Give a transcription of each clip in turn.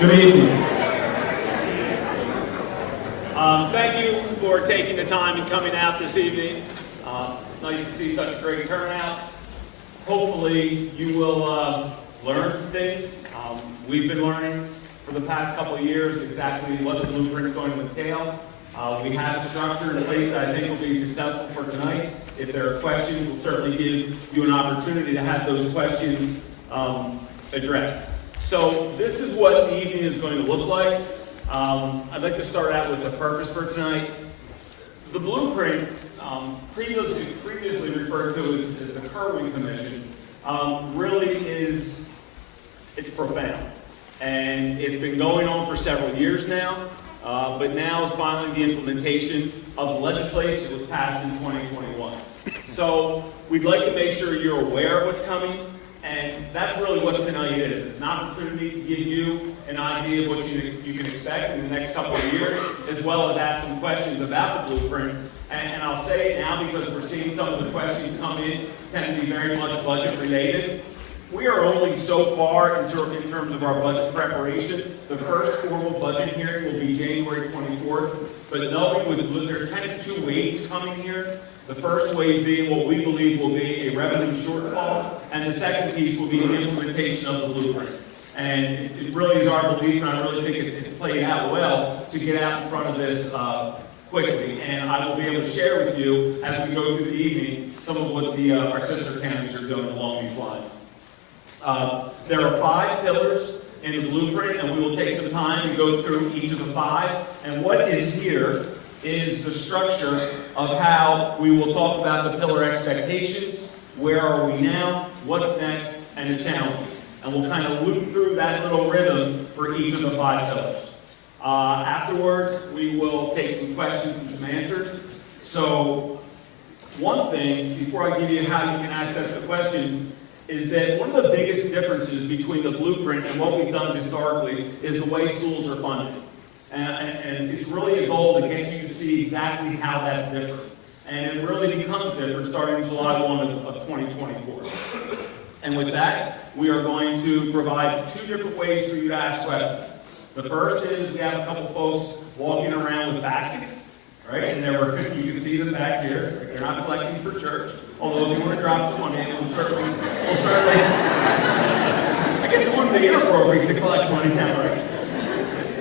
Good evening. Thank you for taking the time and coming out this evening. It's nice to see such a great turnout. Hopefully you will learn things. We've been learning for the past couple of years exactly what the blueprint is going to entail. We have a structure in place that I think will be successful for tonight. If there are questions, we'll certainly give you an opportunity to have those questions addressed. So this is what the evening is going to look like. I'd like to start out with the purpose for tonight. The blueprint, previously referred to as the Kerwin Commission, really is, it's profound. And it's been going on for several years now, but now is finally the implementation of the legislation that was passed in 2021. So we'd like to make sure you're aware of what's coming, and that's really what tonight is. It's an opportunity to give you an idea of what you can expect in the next couple of years, as well as ask some questions about the blueprint. And I'll say it now because we're seeing some of the questions come in tend to be very much budget related. We are only so far in terms of our budget preparation. The first formal budget hearing will be January 24th, but knowing there's kind of two waves coming here. The first wave being what we believe will be a revenue shortfall, and the second piece will be the implementation of the blueprint. And it really is our belief, and I really think it's played out well, to get out in front of this quickly. And I will be able to share with you, as we go through the evening, some of what our sister counties are doing along these lines. There are 5 pillars in the blueprint, and we will take some time to go through each of the 5. And what is here is the structure of how we will talk about the pillar expectations, where are we now, what's next, and the challenges. And we'll kind of loop through that little rhythm for each of the 5 pillars. Afterwards, we will take some questions and some answers. So one thing, before I give you how you can access the questions, is that one of the biggest differences between the blueprint and what we've done historically is the way schools are funded. And it's really a goal to get you to see exactly how that's different. And it really becomes different starting July 1 of 2024. And with that, we are going to provide 2 different ways for you to ask questions. The first is we have a couple folks walking around with baskets, right? And you can see them back here. They're not collecting for church. Although if you want to drop some money, we'll certainly, I guess it wouldn't be inappropriate to collect money now, right?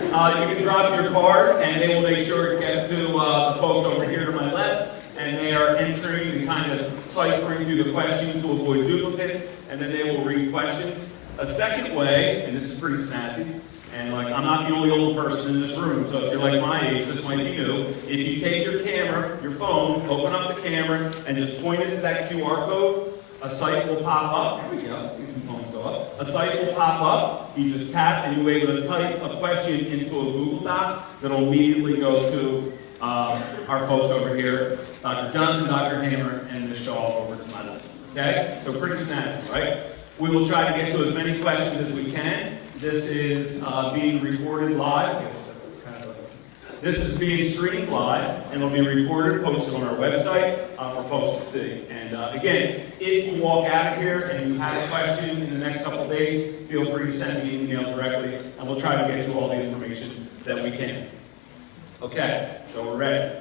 You can drop your card, and they will make sure it gets to the folks over here to my left, and they are entering and kind of ciphering through the questions to avoid duplicates, and then they will read questions. A second way, and this is pretty snazzy, and I'm not the only old person in this room, so if you're like my age, this might be new. If you take your camera, your phone, open up the camera, and just point it to that QR code, a site will pop up. Here we go. See some phones go up. A site will pop up. You just tap, and you're able to type a question into a Google Doc that'll immediately go to our folks over here, Dr. Johnson, Dr. Hammer, and Ms. Shaw over to my left. Okay? So pretty snazzy, right? We will try to get to as many questions as we can. This is being recorded live. This is being streamed live, and will be recorded, posted on our website for folks to see. And again, if you walk out of here and you have a question in the next couple of days, feel free to send me an email directly, and we'll try to get you all the information that we can. Okay, so we're ready.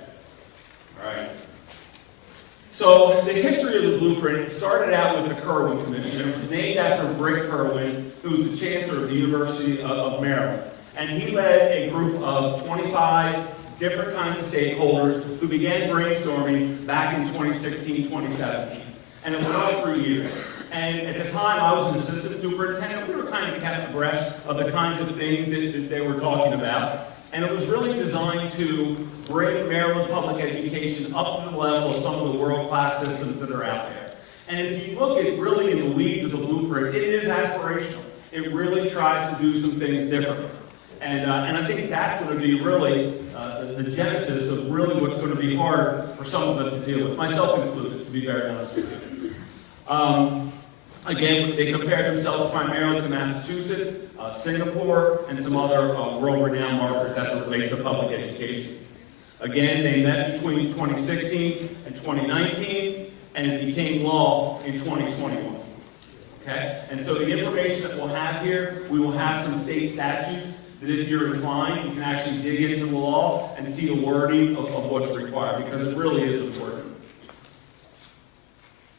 All right. So the history of the blueprint started out with the Kerwin Commission. It was named after Britt Kerwin, who's the chancellor of the University of Maryland. And he led a group of 25 different kinds of stakeholders who began brainstorming back in 2016, 2017. And it went on for years. And at the time, I was an assistant superintendent. We were kind of kept abreast of the kinds of things that they were talking about. And it was really designed to bring Maryland public education up to the level of some of the world-class systems that are out there. And if you look at really in the weeds of the blueprint, it is aspirational. It really tries to do some things differently. And I think that's going to be really the genesis of really what's going to be hard for some of us to deal with, myself included, to be very honest with you. Again, they compared themselves primarily to Massachusetts, Singapore, and some other world-renowned markers as it relates to public education. Again, they met between 2016 and 2019, and it became law in 2021. Okay? And so the information that we'll have here, we will have some state statutes that if you're inclined, you can actually dig into the law and see the wording of what's required, because it really is important.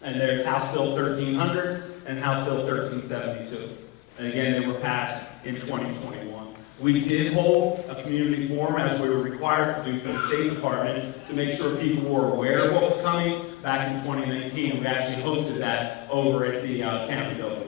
And there's House Bill 1300 and House Bill 1372. And again, they were passed in 2021. We did hold a community forum, as we were required to do for the State Department, to make sure people were aware of what was coming back in 2019. We actually hosted that over at the county building.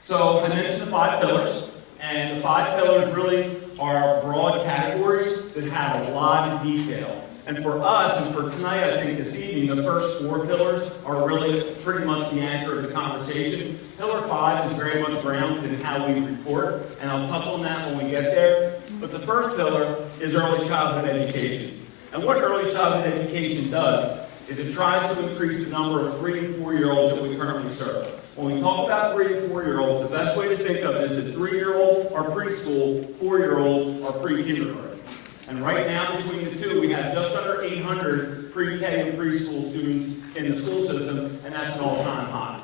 So I mentioned the 5 pillars, and the 5 pillars really are broad categories that have a lot of detail. And for us, and for tonight, I think this evening, the first 4 pillars are really pretty much the anchor of the conversation. Pillar 5 is very much grounded in how we report, and I'll touch on that when we get there. But the first pillar is early childhood education. And what early childhood education does is it tries to increase the number of 3 and 4-year-olds that we currently serve. When we talk about 3 and 4-year-olds, the best way to think of it is that 3-year-olds are preschool, 4-year-olds are pre-kindergarten. And right now, between the two, we have just under 800 pre-K and preschool students in the school system, and that's an all-time high.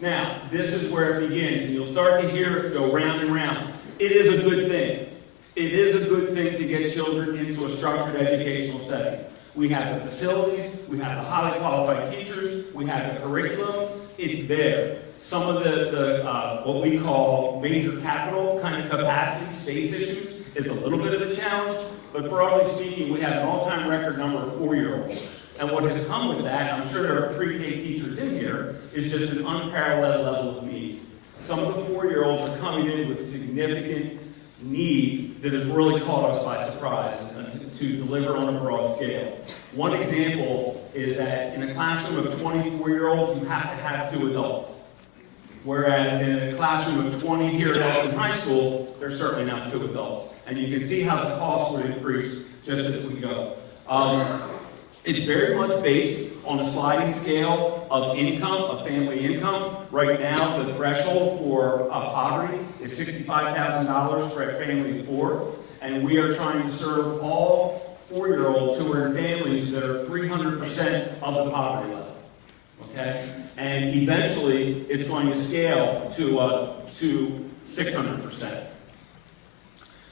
Now, this is where it begins, and you'll start to hear it go round and round. It is a good thing. It is a good thing to get children into a structured educational setting. We have the facilities, we have the highly qualified teachers, we have the curriculum. It's there. Some of the what we call major capital kind of capacity space issues is a little bit of a challenge, but broadly speaking, we have an all-time record number of 4-year-olds. And what has come with that, I'm sure there are pre-K teachers in here, is just an unparalleled level of need. Some of the 4-year-olds are coming in with significant needs that have really caught us by surprise to deliver on a broad scale. One example is that in a classroom of 24-year-olds, you have to have 2 adults. Whereas in a classroom of 20 here at Lawson High School, there's certainly not 2 adults. And you can see how the cost would increase just as we go. It's very much based on a sliding scale of income, of family income. Right now, the threshold for poverty is $65,000 for a family of 4. And we are trying to serve all 4-year-olds who are in families that are 300% of the poverty level. Okay? And eventually, it's going to scale to 600%.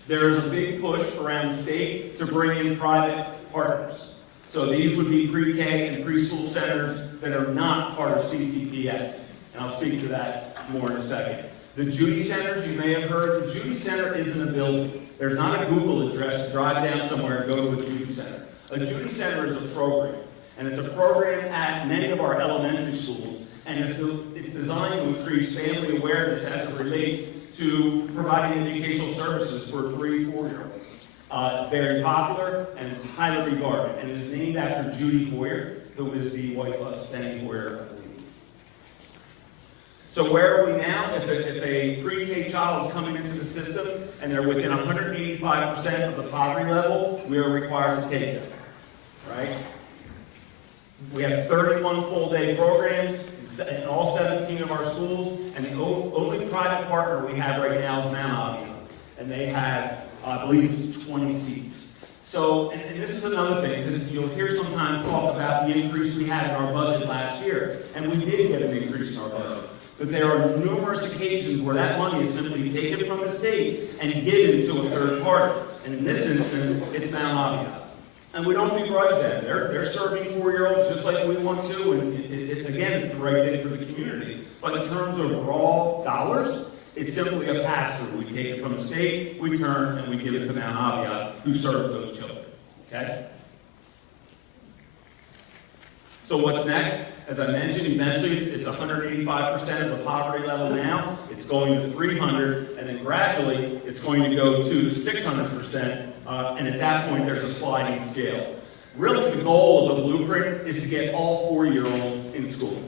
There's a big push around the state to bring in private partners. So these would be pre-K and preschool centers that are not part of CCPS. And I'll speak to that more in a second. The Judy Centers, you may have heard, the Judy Center isn't a building. There's not a Google address to drive down somewhere and go to a Judy Center. A Judy Center is a program. And it's a program at many of our elementary schools. And it's designed to increase family awareness as it relates to providing educational services for 3 and 4-year-olds. Very popular, and it's highly regarded. And it's named after Judy Hoyer, who is the wife of Steny Hoyer, I believe. So where are we now? If a pre-K child is coming into the system and they're within 185% of the poverty level, we are required to take them, right? We have 31 full-day programs in all 17 of our schools, and the only private partner we have right now is Mount Avion, and they have, I believe, 20 seats. So, and this is another thing, because you'll hear sometimes talk about the increase we had in our budget last year, and we did get an increase in our budget. But there are numerous occasions where that money is simply taken from the state and given to a third party. And in this instance, it's Mount Avion. And we don't begrudge them. They're serving 4-year-olds just like we want to, and again, it's the right thing for the community. But in terms of raw dollars, it's simply a pass-through. We take it from the state, we turn, and we give it to Mount Avion, who serves those children. Okay? So what's next? As I mentioned, eventually it's 185% of the poverty level now. It's going to 300, and then gradually it's going to go to 600%. And at that point, there's a sliding scale. Really, the goal of the blueprint is to get all 4-year-olds in school.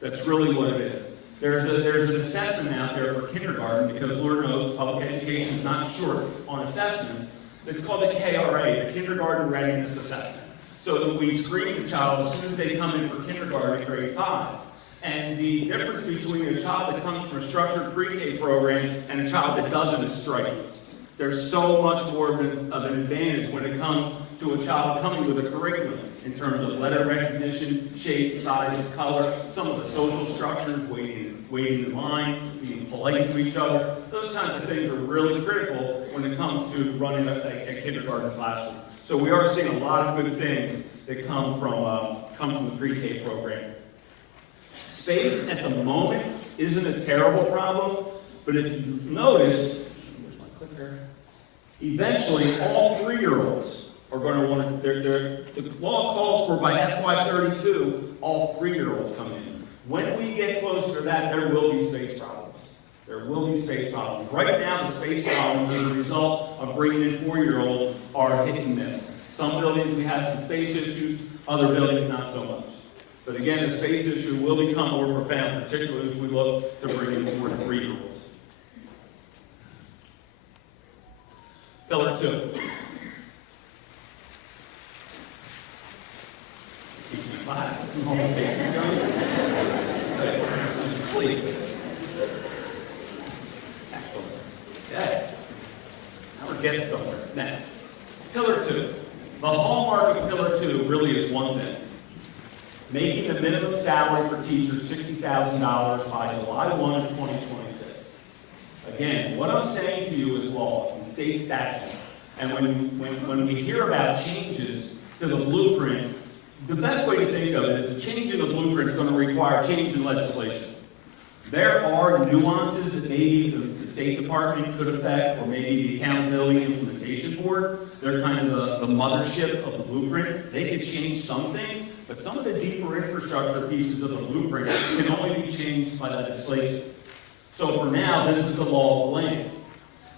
That's really what it is. There's an assessment out there for kindergarten, because Lord knows public education is not short on assessments. It's called the KRA, the Kindergarten Readiness Assessment. So that we screen the child as soon as they come in for kindergarten in grade 5. And the difference between a child that comes from a structured pre-K program and a child that doesn't is striking. There's so much more of an advantage when it comes to a child coming with a curriculum in terms of letter recognition, shape, size, color, some of the social structures, weighting, waiting in line, being polite to each other. Those kinds of things are really critical when it comes to running a kindergarten classroom. So we are seeing a lot of good things that come from the pre-K program. Space at the moment isn't a terrible problem, but if you notice, where's my clicker? Eventually, all 3-year-olds are going to want to, the law calls for by FY32, all 3-year-olds come in. When we get closer to that, there will be space problems. There will be space problems. Right now, the space problem as a result of bringing in 4-year-olds are hit and miss. Some buildings we have some space issues, other buildings not so much. But again, the space issue will become more profound, particularly as we look to bring in 4 to 3-year-olds. Pillar 2. Teaching class. Excellent. Okay. Now we're getting somewhere. Now, Pillar 2. The hallmark of Pillar 2 really is one thing. Making the minimum salary for teachers $60,000 by July 1 of 2026. Again, what I'm saying to you is law. It's in state statute. And when we hear about changes to the blueprint, the best way to think of it is a change in the blueprint is going to require change in legislation. There are nuances that maybe the State Department could affect, or maybe the Accountability Implementation Board. They're kind of the mothership of the blueprint. They could change some things, but some of the deeper infrastructure pieces of the blueprint can only be changed by legislation. So for now, this is the law of the land.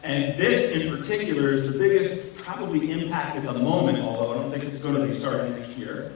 And this in particular is the biggest probably impact at the moment, although I don't think it's going to be starting next year.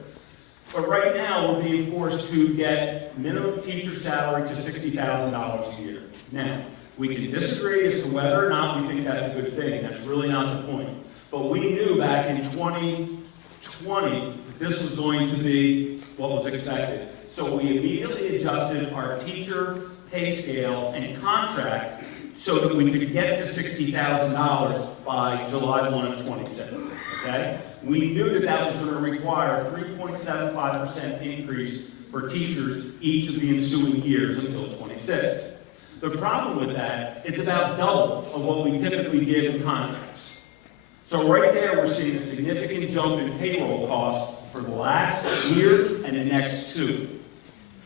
But right now, we're being forced to get minimum teacher salary to $60,000 a year. Now, we can disagree as to whether or not we think that's a good thing. That's really not the point. But we knew back in 2020 this was going to be what was expected. So we immediately adjusted our teacher pay scale and contract so that we could get to $60,000 by July 1 of 26. Okay? We knew that that was going to require a 3.75% increase for teachers each of the ensuing years until 26. The problem with that, it's about double of what we typically give in contracts. So right there, we're seeing a significant jump in payroll costs for the last year and the next 2.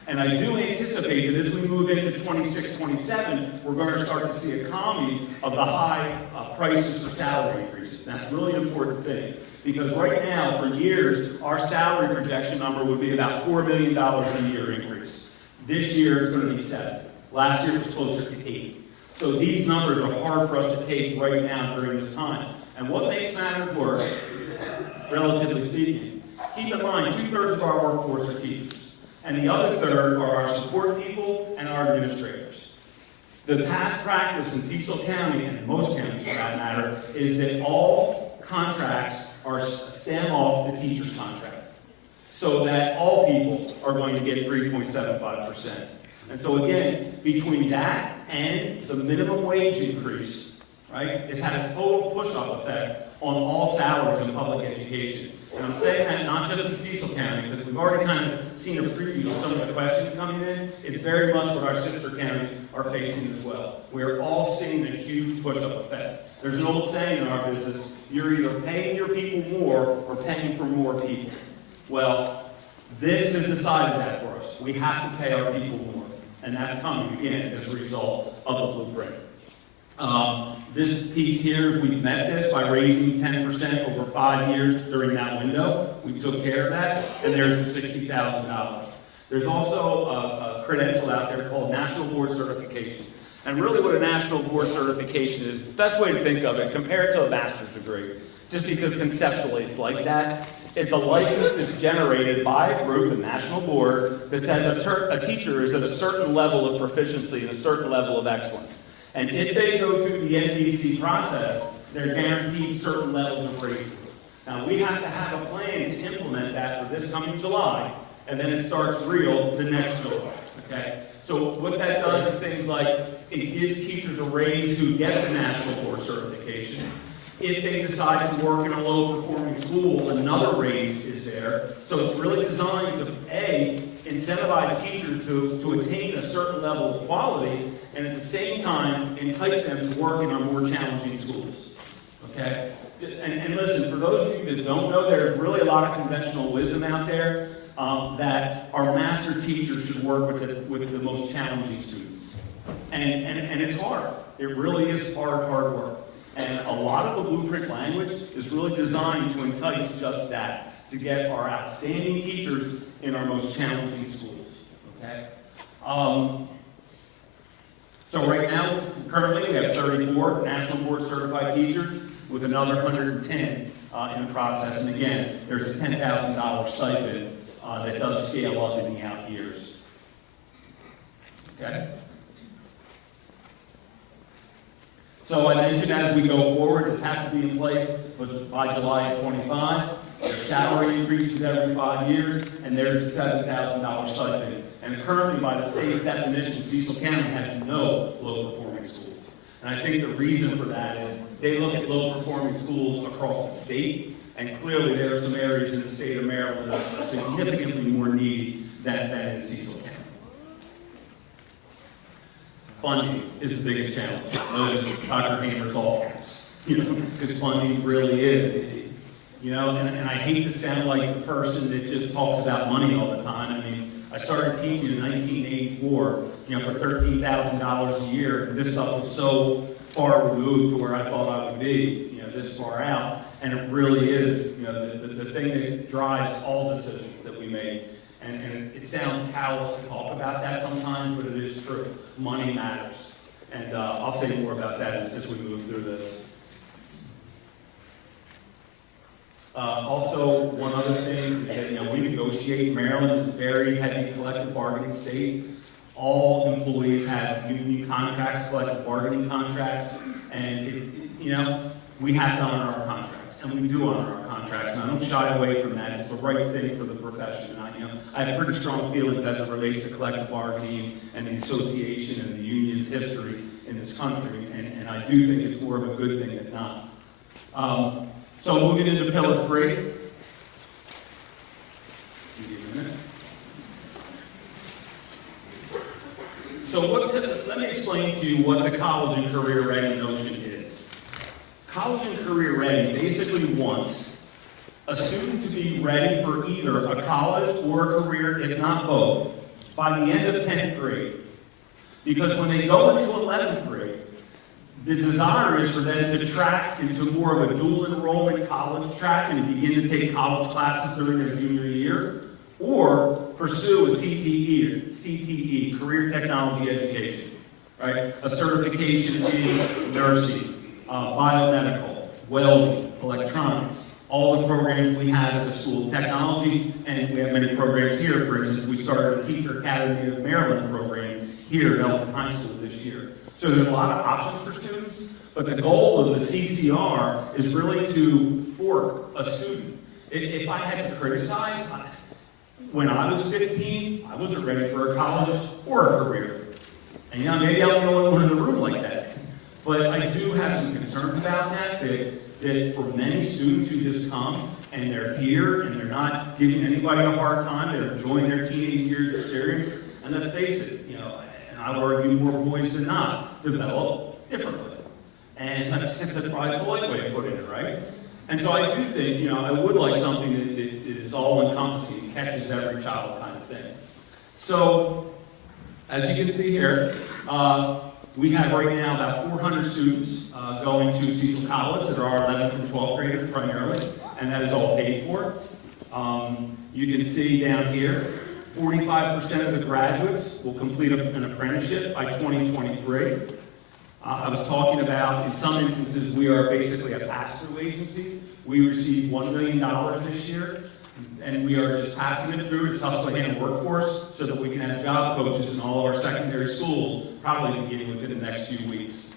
And I do anticipate that as we move into 26-27, we're going to start to see a calming of the high prices for salary increases. That's a really important thing. Because right now, for years, our salary projection number would be about $4 million a year increase. This year, it's going to be 7. Last year, it was closer to 8. So these numbers are hard for us to take right now during this time. And what makes matters worse, relatively speaking, keep in mind, 2/3 of our workforce are teachers. And the other 1/3 are our support people and our administrators. The past practice in Cecil County, and in most counties for that matter, is that all contracts are stem off the teacher's contract. So that all people are going to get 3.75%. And so again, between that and the minimum wage increase, right, it's had a total push-up effect on all salaries in public education. And I'm saying that not just in Cecil County, because we've already kind of seen a preview of some of the questions coming in. It's very much what our sister counties are facing as well. We're all seeing a huge push-up effect. There's an old saying in our business, you're either paying your people more or paying for more people. Well, this has decided that for us. We have to pay our people more. And that's coming again as a result of the blueprint. This piece here, we've met this by raising 10% over 5 years during that window. We took care of that, and there's the $60,000. There's also a credential out there called National Board Certification. And really what a National Board Certification is, the best way to think of it, compare it to a master's degree, just because conceptually it's like that. It's a license that's generated by a group, a national board, that says a teacher is at a certain level of proficiency and a certain level of excellence. And if they go through the NBC process, they're guaranteed certain levels of raises. Now, we have to have a plan to implement that for this coming July, and then it starts real the next July, okay? So what that does is things like, it gives teachers a raise who get the National Board Certification. If they decide to work in a low-performing school, another raise is there. So it's really designed to, A, incentivize incentivize teachers to attain a certain level of quality, and at the same time, entice them to work in our more challenging schools. Okay? And listen, for those of you that don't know, there's really a lot of conventional wisdom out there that our master teachers should work with the most challenging students. And it's hard. It really is hard work. And a lot of the blueprint language is really designed to entice just that, to get our outstanding teachers in our most challenging schools. Okay? So right now, currently, we have 34 National Board Certified teachers with another 110 in the process. And again, there's a $10,000 stipend that does scale up in the out years. Okay? So I mentioned as we go forward, this has to be in place by July of 25. There's salary increases every 5 years, and there's the $7,000 stipend. And currently, by the state's definition, Cecil County has no low-performing schools. And I think the reason for that is they look at low-performing schools across the state, and clearly there are some areas in the state of Maryland that are significantly more needy than in Cecil County. Funding is the biggest challenge. Notice Dr. Hamer's all caps, because funding really is. And I hate to sound like the person that just talks about money all the time. I mean, I started teaching in 1984, for $13,000 a year, and this stuff was so far removed to where I thought I would be, this far out, and it really is, the thing that drives all decisions that we make. And it sounds callous to talk about that sometimes, but it is true. Money matters. And I'll say more about that as we move through this. Also, one other thing is that we negotiate. Maryland is a very heavy collective bargaining state. All employees have union contracts, collective bargaining contracts, and we have to honor our contracts, and we do honor our contracts. And I don't shy away from that. It's the right thing for the profession. I have pretty strong feelings as it relates to collective bargaining and the association and the union's history in this country, and I do think it's more of a good thing than not. So moving into Pillar 3. So let me explain to you what the college and career ready notion is. College and career ready basically wants a student to be ready for either a college or a career, if not both, by the end of 10th grade. Because when they go into 11th grade, the desire is for them to track into more of a dual enrollment college track and begin to take college classes during their junior year, or pursue a CTE, Career Technology Education, right? A certification in nursing, biomedical, welding, electronics, all the programs we have at the School of Technology, and we have many programs here. For instance, we started a Teacher Academy of Maryland program here at Elton High School this year. So there's a lot of options for students, but the goal of the CCR is really to fork a student. If I had to criticize, when I was 15, I wasn't ready for a college or a career. And maybe I'm the only one in the room like that. But I do have some concerns about that for many students who just come and they're here and they're not giving anybody a hard time, they're enjoying their teenage years experience, and let's face it, and I would argue more boys than not, develop differently. And that's probably the polite way of putting it, right? And so I do think, I would like something that is all-encompassing, catches every child kind of thing. So, as you can see here, we have right now about 400 students going to Cecil College that are our 11th and 12th graders primarily, and that is all paid for. You can see down here, 45% of the graduates will complete an apprenticeship by 2023. I was talking about, in some instances, we are basically a pass-through agency. We received $1 million this year, and we are just passing it through to Susquehanna Workforce so that we can have job coaches in all of our secondary schools, probably beginning within the next few weeks.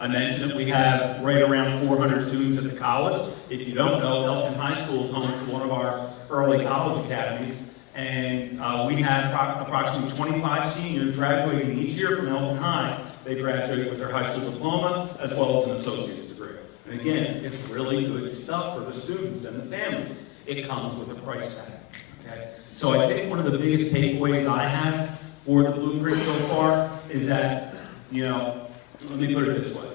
I mentioned that we have right around 400 students at the college. If you don't know, Elton High School is home to one of our early college academies, and we have approximately 25 seniors graduating each year from Elton High. They graduate with their high school diploma as well as an associate's degree. And again, it's really good stuff for the students and the families. It comes with a price tag. Okay? So I think one of the biggest takeaways I have for the blueprint so far is that, you know, let me put it this way.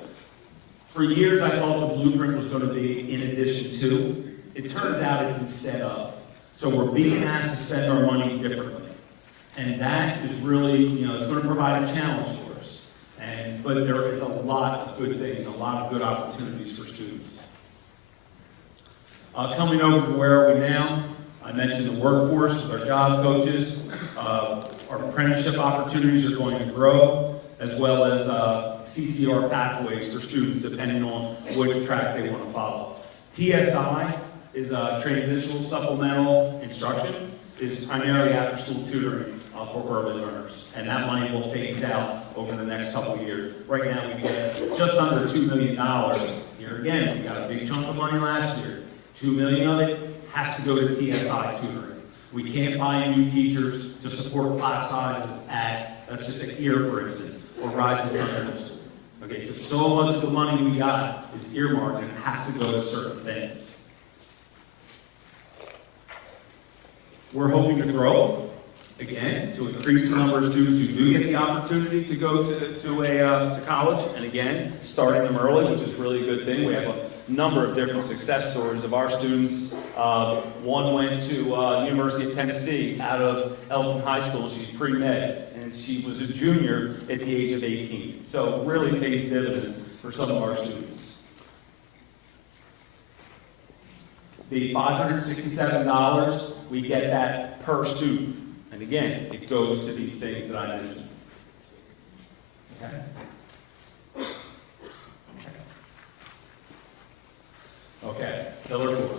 For years I thought the blueprint was going to be in addition to. It turns out it's instead of. So we're being asked to spend our money differently. And that is really, you know, it's going to provide a challenge for us. But there is a lot of good things, a lot of good opportunities for students. Coming over to where are we now? I mentioned the workforce with our job coaches. Our apprenticeship opportunities are going to grow, as well as CCR pathways for students depending on which track they want to follow. TSI is transitional supplemental instruction. It is primarily after-school tutoring for early learners, and that money will phase out over the next couple of years. Right now, we get just under $2 million. Here again, we got a big chunk of money last year. $2 million of it has to go to TSI tutoring. We can't buy new teachers to support class sizes at, that's just a year, for instance, or Rise in Sun Middle School. Okay, so much of the money we got is earmarked, and it has to go to certain things. We're hoping to grow, again, to increase the number of students who do get the opportunity to go to college, and again, starting them early, which is really a good thing. We have a number of different success stories of our students. One went to University of Tennessee out of Elton High School, and she's pre-med, and she was a junior at the age of 18. So it really pays dividends for some of our students. The $567, we get that per student. And again, it goes to these things that I mentioned. Okay? Okay, pillar 4.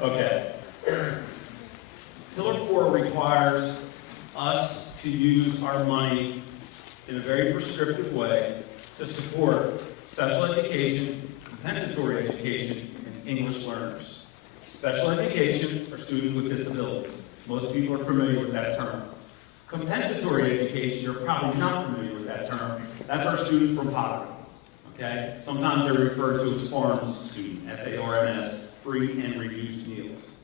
Okay. Pillar 4 requires us to use our money in a very prescriptive way to support special education, compensatory education, and English learners. Special education for students with disabilities. Most people are familiar with that term. Compensatory education, you're probably not familiar with that term. That's our students from poverty. Okay? Sometimes they're referred to as FARMS student, F-A-R-M-S, free and reduced meals.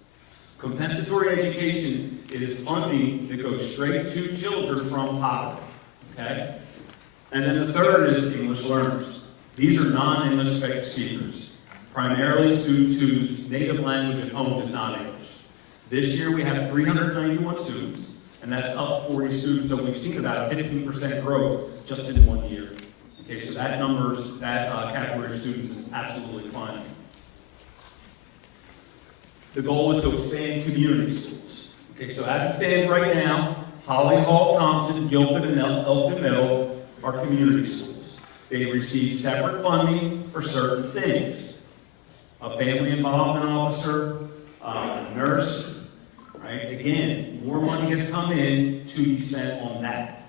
Compensatory education is funding that goes straight to children from poverty. Okay? And then the third is English learners. These are non-English speakers, primarily students whose native language at home is not English. This year we have 391 students, and that's up 40 students, so we've seen about a 15% growth just in 1 year. Okay, so that category of students is absolutely climbing. The goal is to expand community schools. Okay, so as it stands right now, Holly, Hall, Thompson, Gilpin, and Elton Middle are community schools. They receive separate funding for certain things. A family involvement officer, a nurse, right? Again, more money has come in to be spent on that.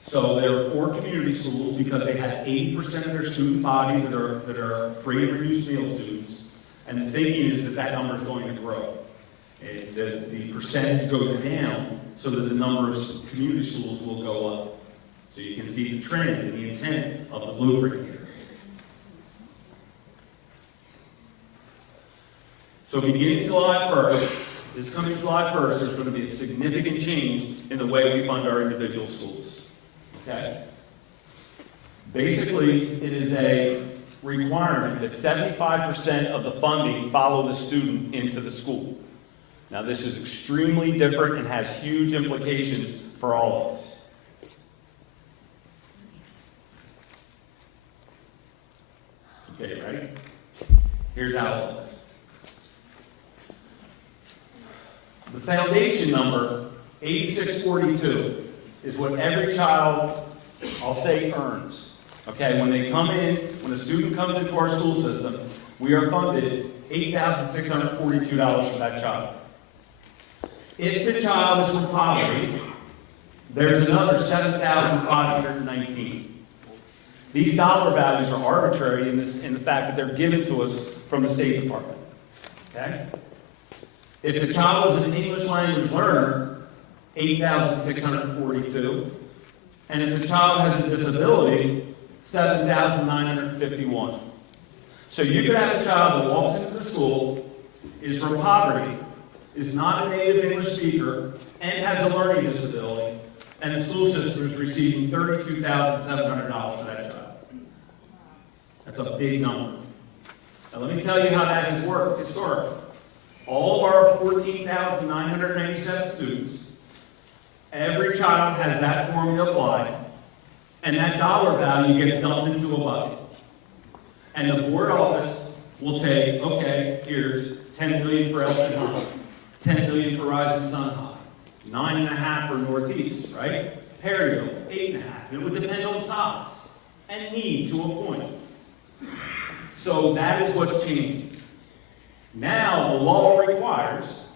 So there are 4 community schools because they have 80% of their student body that are free and reduced meal students. And the thinking is that that number is going to grow. And the percentage goes down so that the number of community schools will go up. So you can see the trend and the intent of the blueprint here. So beginning July 1st, this coming July 1st, there's going to be a significant change in the way we fund our individual schools. Okay? Basically, it is a requirement that 75% of the funding follow the student into the school. Now, this is extremely different and has huge implications for all of us. Okay, ready? Here's how it looks. The foundation number, 8642, is what every child, I'll say, earns. Okay, when they come in, when a student comes into our school system, we are funded $8,642 for that child. If the child is from poverty, there's another $7,519. These dollar values are arbitrary in the fact that they're given to us from the State Department. Okay? If the child is an English language learner, 8,642. And if the child has a disability, 7,951. So you could have a child that walks into the school, is from poverty, is not a native English speaker, and has a learning disability, and the school system is receiving $32,700 for that child. That's a big number. Now let me tell you how that has worked historically. All of our 14,997 students, every child has that formula applied, and that dollar value gets dumped into a bucket. And the board office will take, okay, here's $10 million for Elton High, $10 million for Rising Sun High, $9.5 for Northeast, right? Perryville, $8.5. It would depend on size and need to a point. So that is what's changing. Now the law requires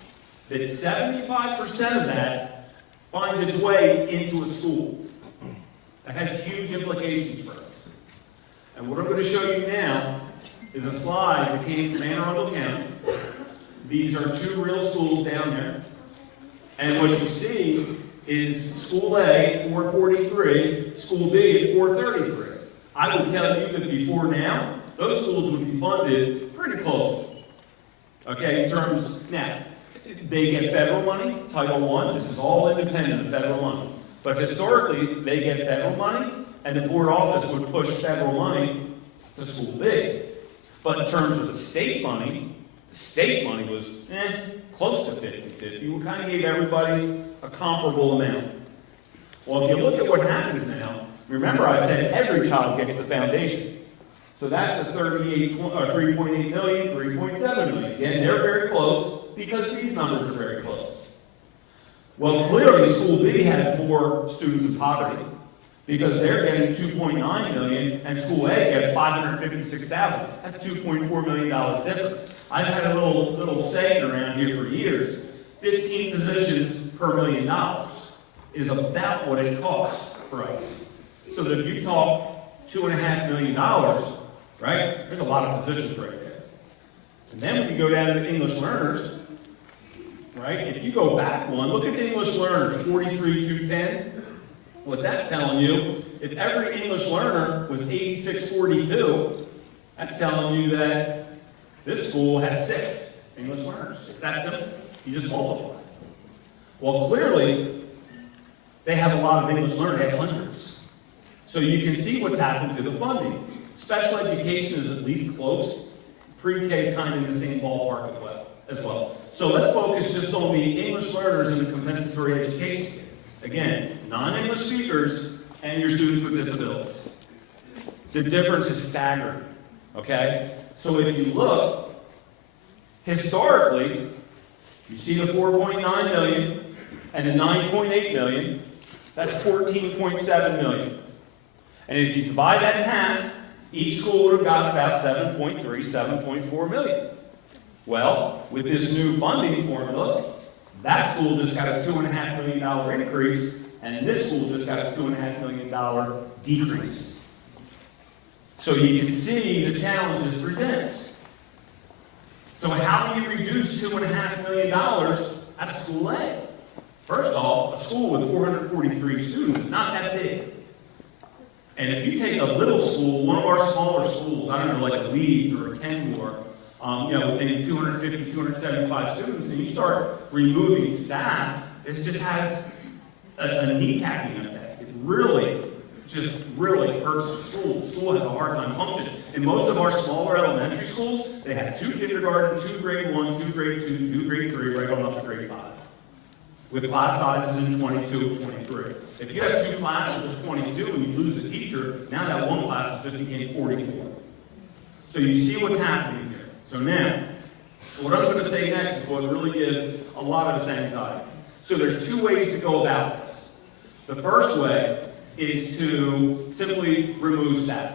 that 75% of that finds its way into a school. That has huge implications for us. And what I'm going to show you now is a slide that came from Anne Arundel County. These are two real schools down there. And what you see is School A, 443, School B at 433. I would tell you that before now, those schools would be funded pretty close. Okay, in terms, now, they get federal money, Title I, this is all independent of federal money. But historically, they get federal money, and the board office would push federal money to School B. But in terms of the state money was close to 50-50. We kind of gave everybody a comparable amount. Well, if you look at what happens now, remember I said every child gets the foundation. So that's the 3.8 million, 3.7 million. Again, they're very close because these numbers are very close. Well, clearly, School B has more students in poverty because they're getting 2.9 million, and School A gets 556,000. That's $2.4 million difference. I've had a little saying around here for years: 15 positions per $1 million is about what it costs for us. So that if you talk $2.5 million, right? There's a lot of positions right there. And then when you go down to the English learners, right? If you go back one, look at the English learners, 43,210. What that's telling you, if every English learner was 8642, that's telling you that this school has 6 English learners. It's that simple. You just multiply. Well, clearly, they have a lot of English learners. They have hundreds. So you can see what's happened to the funding. Special education is at least close. Pre-K is kind of in the same ballpark as well. So let's focus just on the English learners in the compensatory education. Again, non-English speakers and your students with disabilities. The difference is staggering, okay? So if you look, historically, you see the 4.9 million and the 9.8 million, that's 14.7 million. And if you divide that in half, each school would have gotten about 7.3, 7.4 million. Well, with this new funding formula, that school just got a $2.5 million increase, and this school just got a $2.5 million decrease. So you can see the challenges it presents. So how do you reduce $2.5 million out of School A? First off, a school with 443 students is not that big. And if you take a little school, one of our smaller schools, I don't know, like a Leeds or a Kenmore, with maybe 250, 275 students, and you start removing staff, it just has a kneecapping effect. It really hurts the school. The school has a hard time functioning. In most of our smaller elementary schools, they have 2 kindergarten, 2 grade 1, 2 grade 2, 2 grade 3, right on up to grade 5. With class sizes in 22 and 23. If you have 2 classes of 22 and you lose a teacher, now that one class just became 44. So you see what's happening here. So now, what I'm going to say next is what really gives a lot of us anxiety. So there's 2 ways to go about this. The first way is to simply remove staff.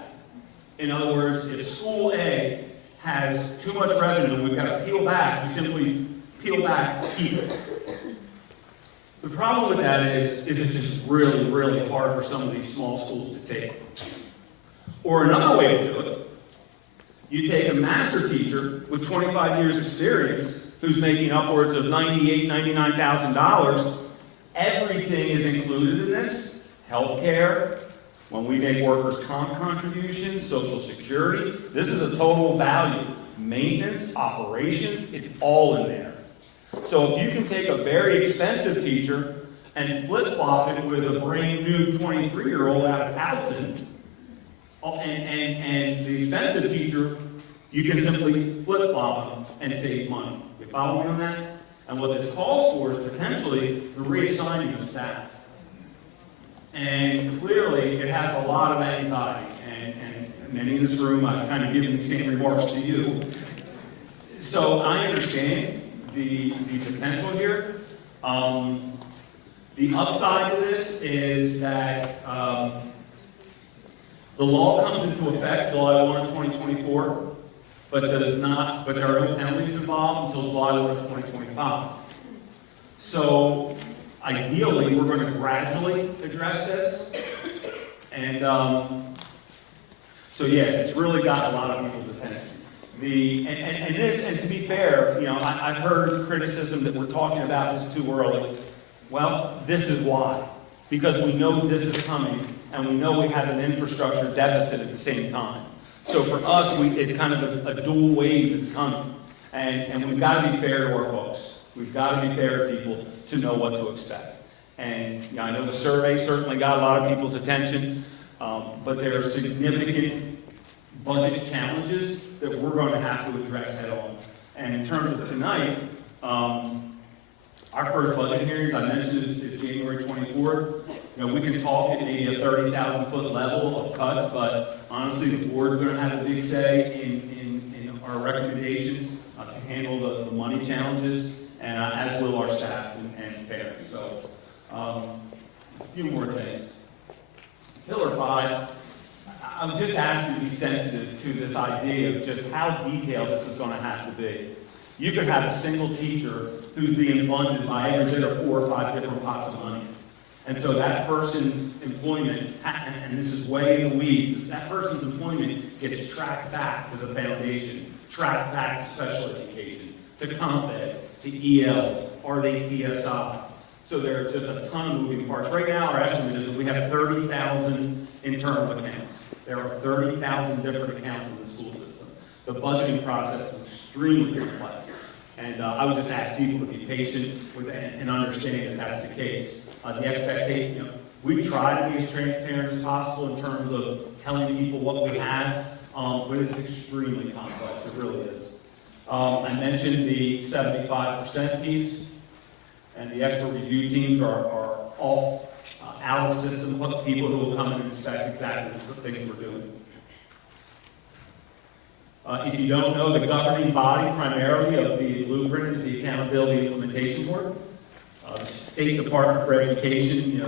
In other words, if School A has too much revenue and we've got to peel back, you simply peel back people. The problem with that is it's just really, really hard for some of these small schools to take. Or another way to do it, you take a master teacher with 25 years experience who's making upwards of $98,000, $99,000, Everything is included in this. Healthcare, when we make workers' comp contributions, Social Security, this is a total value. Maintenance, operations, it's all in there. So if you can take a very expensive teacher and flip-flop it with a brand new 23-year-old out of Towson, and the expensive teacher, you can simply flip-flop them and save money. You follow me on that? And what this calls for is potentially the reassigning of staff. And clearly, it has a lot of anxiety. And many in this room, I've kind of given the same remarks to you. So I understand the potential here. The upside of this is that the law comes into effect July 1, 2024, but there are no penalties involved until July 1, 2025. So ideally, we're going to gradually address this. And so yeah, it's really got a lot of people's attention. And to be fair, I've heard criticism that we're talking about this too early. Well, this is why. Because we know this is coming, and we know we have an infrastructure deficit at the same time. So for us, it's kind of a dual wave that's coming. And we've got to be fair to our folks. We've got to be fair to people to know what to expect. And I know the survey certainly got a lot of people's attention, but there are significant budget challenges that we're going to have to address head on. And in terms of tonight, our first budget hearings, I mentioned, is January 24th. We can talk at maybe a 30,000-foot level of cuts, but honestly, the board's going to have a big say in our recommendations to handle the money challenges, and as will our staff and parents. So, a few more things. Pillar 5, I'm just asking you to be sensitive to this idea of just how detailed this is going to have to be. You could have a single teacher who's being funded by every bit of 4 or 5 different pots of money. And so that person's employment, and this is way in the weeds, that person's employment gets tracked back to the foundation, tracked back to special education, to comp ed, to ELs, are they TSI? So there are just a ton of moving parts. Right now, our estimate is that we have 30,000 internal accounts. There are 30,000 different accounts in the school system. The budgeting process is extremely complex. And I would just ask people to be patient with and understand that that's the case. The expectation, we try to be as transparent as possible in terms of telling people what we have, but it's extremely complex. It really is. I mentioned the 75% piece, and the expert review teams are all out of system, people who will come and inspect exactly the things we're doing. If you don't know, the governing body primarily of the blueprint is the Accountability Implementation Board. The State Department for Education,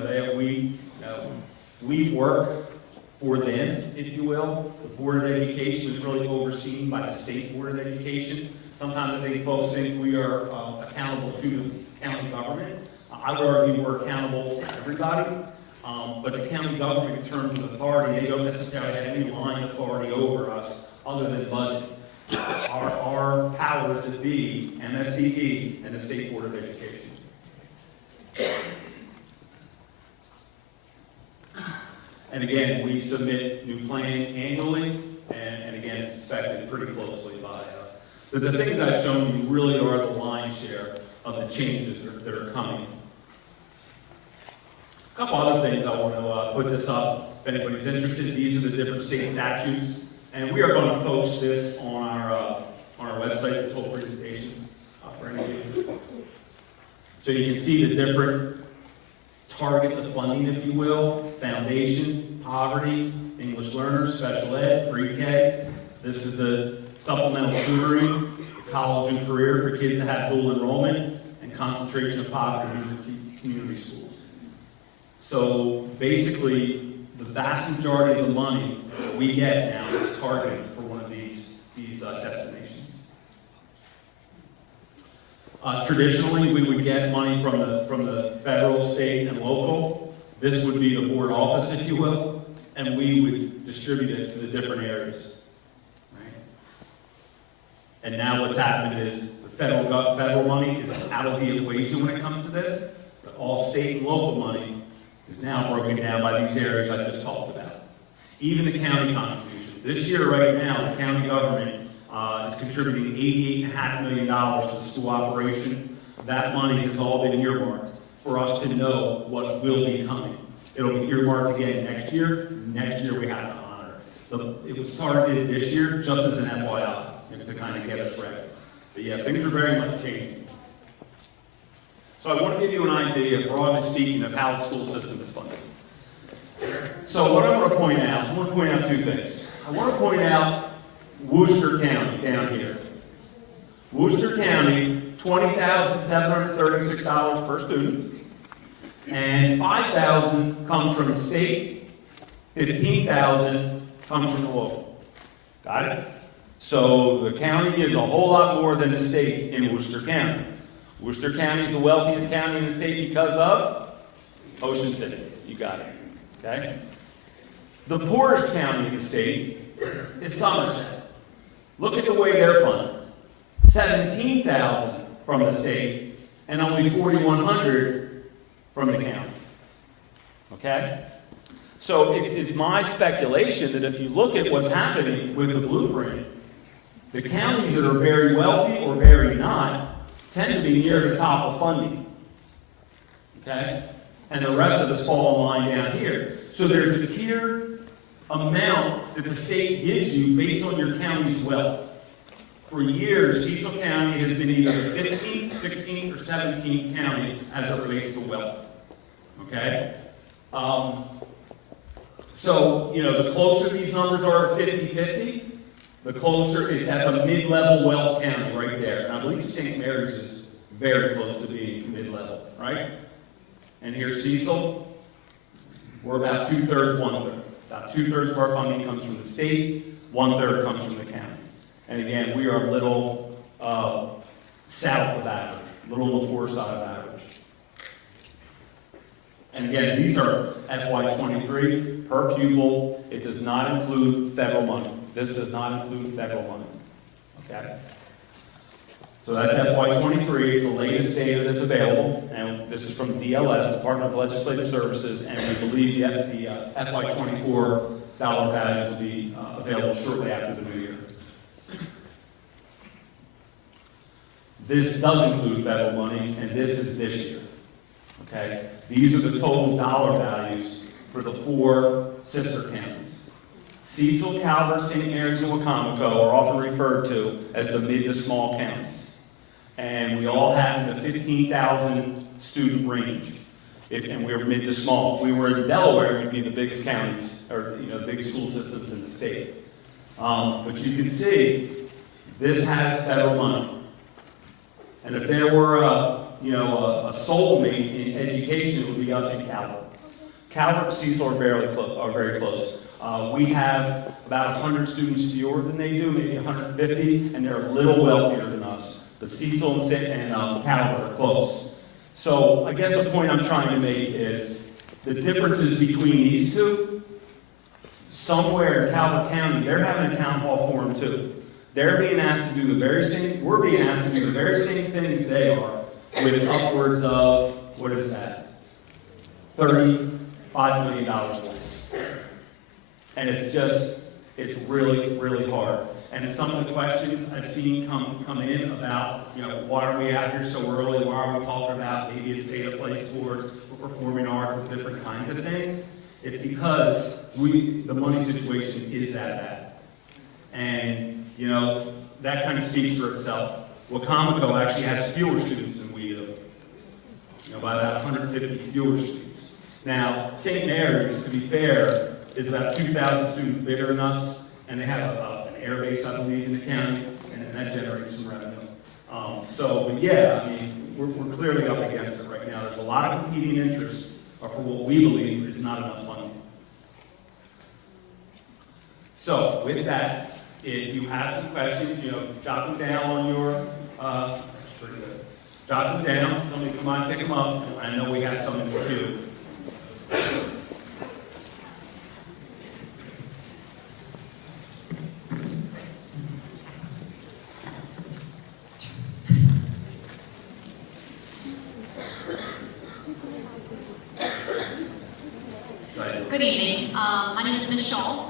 we work for them, if you will. The Board of Education is really overseen by the State Board of Education. Sometimes I think folks think we are accountable to the county government. I would argue we're accountable to everybody, but the county government, in terms of authority, they don't necessarily have any line authority over us other than budget. Our powers that be, MSTE, and the State Board of Education. And again, we submit new planning annually, and again, it's inspected pretty closely by but the things I've shown you really are the lion's share of the changes that are coming. A couple other things I want to put this up. If anybody's interested, these are the different state statutes, and we are going to post this on our website, this whole presentation for any of you. So you can see the different targets of funding, if you will: foundation, poverty, English learners, special ed, pre-K. This is the supplemental tutoring, college and career for kids that have dual enrollment, and concentration of poverty in community schools. So basically, the vast majority of the money that we get now is targeted for one of these destinations. Traditionally, we would get money from the federal, state, and local. This would be the board office, if you will, and we would distribute it to the different areas. And now what's happened is the federal money is out of the equation when it comes to this. all state and local money is now broken down by these areas I just talked about. Even the county contribution. This year, right now, the county government is contributing $88.5 million to the school operation. That money has all been earmarked for us to know what will be coming. It'll be earmarked again next year. Next year we have to honor. It was targeted this year just as an FYI, to kind of get us ready. But yeah, things are very much changing. So I want to give you an idea, broadly speaking, of how the school system is funded. So what I want to point out, two things. I want to point out Worcester County down here. Worcester County, $20,736 per student, and $5,000 comes from the state, $15,000 comes from the local. Got it? So the county is a whole lot more than the state in Worcester County. Worcester County is the wealthiest county in the state because of Ocean City. You got it. Okay? The poorest county in the state is Somerset. Look at the way they're funded. $17,000 from the state and only $4,100 from the county. Okay? So it's my speculation that if you look at what's happening with the blueprint, the counties that are very wealthy or very not tend to be near the top of funding. Okay? And the rest of us fall in line down here. So there's a tiered amount that the state gives you based on your county's wealth. For years, Cecil County has been either 15th, 16th, or 17th county as it relates to wealth. Okay? So, the closer these numbers are 50-50, the closer, that's a mid-level wealth county right there. And I believe St. Mary's is very close to being mid-level, right? And here's Cecil. We're about 2/3, 1/3. About 2/3 of our funding comes from the state, 1/3 comes from the county. And again, we are a little south of average, a little on the poor side of average. And again, these are FY23 per pupil. It does not include federal money. This does not include federal money. Okay? So that's FY23. It's the latest data that's available. And this is from DLS, Department of Legislative Services. And we believe the FY24 dollar values will be available shortly after the new year. This does include federal money, and this is this year. Okay? These are the total dollar values for the 4 sister counties. Cecil, Calvert, St. Mary's, and Wacomico are often referred to as the mid to small counties. And we all have in the 15,000 student range. And we're mid to small. If we were in Delaware, we'd be the biggest counties, or the biggest school systems in the state. But you can see, this has federal money. And if there were a soulmate in education, it would be us in Calvert. Calvert and Cecil are very close. We have about 100 students fewer than they do, maybe 150, and they're a little wealthier than us. But Cecil and Calvert are close. So I guess the point I'm trying to make is the differences between these two. Somewhere in Calvert County, they're having a town hall forum too. They're being asked to do the very same, we're being asked to do the very same things they are, with upwards of, what is that? $35 million less. And it's really, really hard. And some of the questions I've seen come in about, why are we out here so early? Why are we talking about maybe it's data play sports or performing arts or different kinds of things? It's because the money situation is that bad. And, that kind of speaks for itself. Wacomico actually has fewer students than we do. By about 150 fewer students. Now, St. Mary's, to be fair, is about 2,000 students bigger than us, and they have an air base, I believe, in the county, and that generates some revenue. But yeah, we're clearly up against it right now. There's a lot of competing interests for what we believe is not enough funding. So, with that, if you have some questions, jot them down on your, jot them down, somebody come on, pick them up, I know we have something to do. Good evening. My name is Ms. Shaw.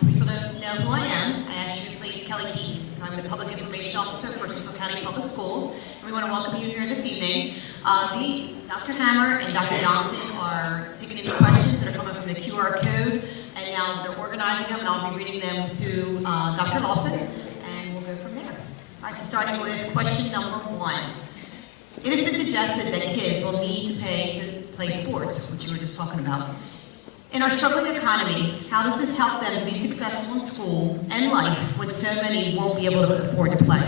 People don't know who I am. I ask you to please Kelly Keaton. I'm the Public Information Officer for Cecil County Public Schools. And we want to welcome you here this evening. Dr. Hammer and Dr. Johnson are taking any questions that are coming from the QR code, and now they're organizing them, and I'll be reading them to Dr. Lawson, and we'll go from there. All right, so starting with question number 1. It has been suggested that kids will need to pay to play sports, which you were just talking about. In our struggling economy, how does this help them be successful in school and life when so many won't be able to afford to play?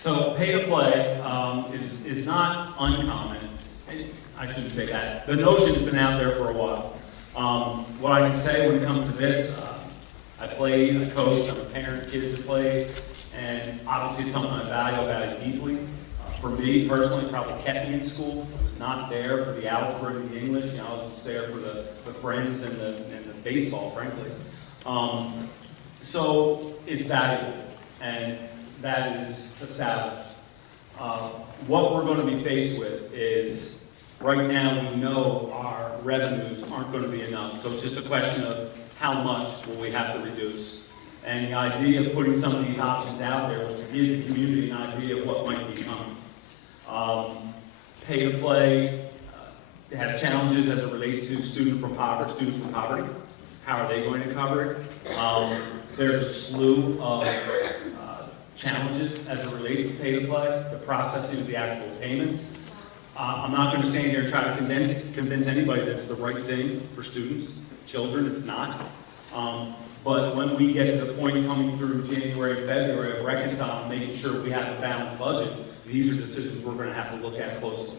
So pay to play is not uncommon. I shouldn't say that. The notion's been out there for a while. What I can say when it comes to this, I played, I coached, I'm a parent of kids that play, and obviously it's something I value deeply. For me personally, it probably kept me in school. I was not there for the algebra and the English. I was just there for the friends and the baseball, frankly. So it's valuable, and that is established. What we're going to be faced with is, right now we know our revenues aren't going to be enough. So it's just a question of how much will we have to reduce. And the idea of putting some of these options out there was to give the community an idea of what might be coming. Pay to play has challenges as it relates to students from poverty. How are they going to cover it? There's a slew of challenges as it relates to pay to play, the processing of the actual payments. I'm not going to stand here and try to convince anybody that's the right thing for students, children. It's not. But when we get to the point coming through January, February of reconciling, making sure we have a balanced budget, these are decisions we're going to have to look at closely.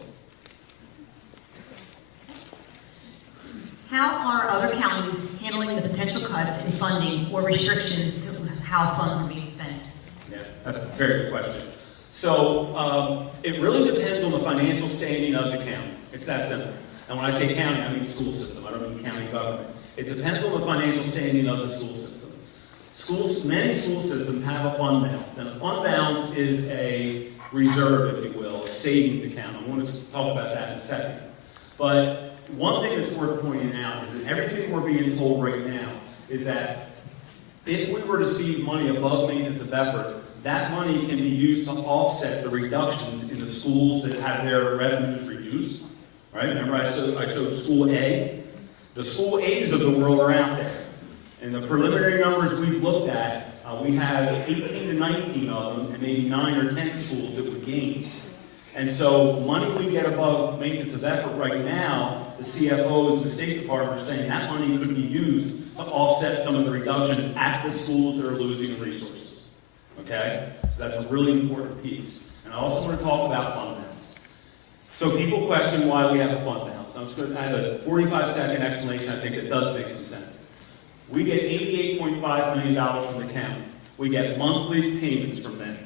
How are other counties handling the potential cuts in funding or restrictions to how funds are being spent? Yeah, that's a very good question. So it really depends on the financial standing of the county. It's that simple. And when I say county, I mean school system. I don't mean county government. It depends on the financial standing of the school system. Many school systems have a fund balance, and a fund balance is a reserve, if you will, a savings account. I want to talk about that in a second. But one thing that's worth pointing out is that everything we're being told right now is that if we were to see money above maintenance of effort, that money can be used to offset the reductions in the schools that have their revenues reduced. Right? Remember I showed School A? The School A's of the world are out there. And the preliminary numbers we've looked at, we have 18 to 19 of them, and maybe 9 or 10 schools that would gain. And so money we get above maintenance of effort right now, the CFOs and the State Department are saying that money could be used to offset some of the reductions at the schools that are losing resources. Okay? So that's a really important piece. And I also want to talk about fund balance. So people question why we have a fund balance. I'm just going to add a 45-second explanation. I think it does make some sense. We get $88.5 million from the county. We get monthly payments from them,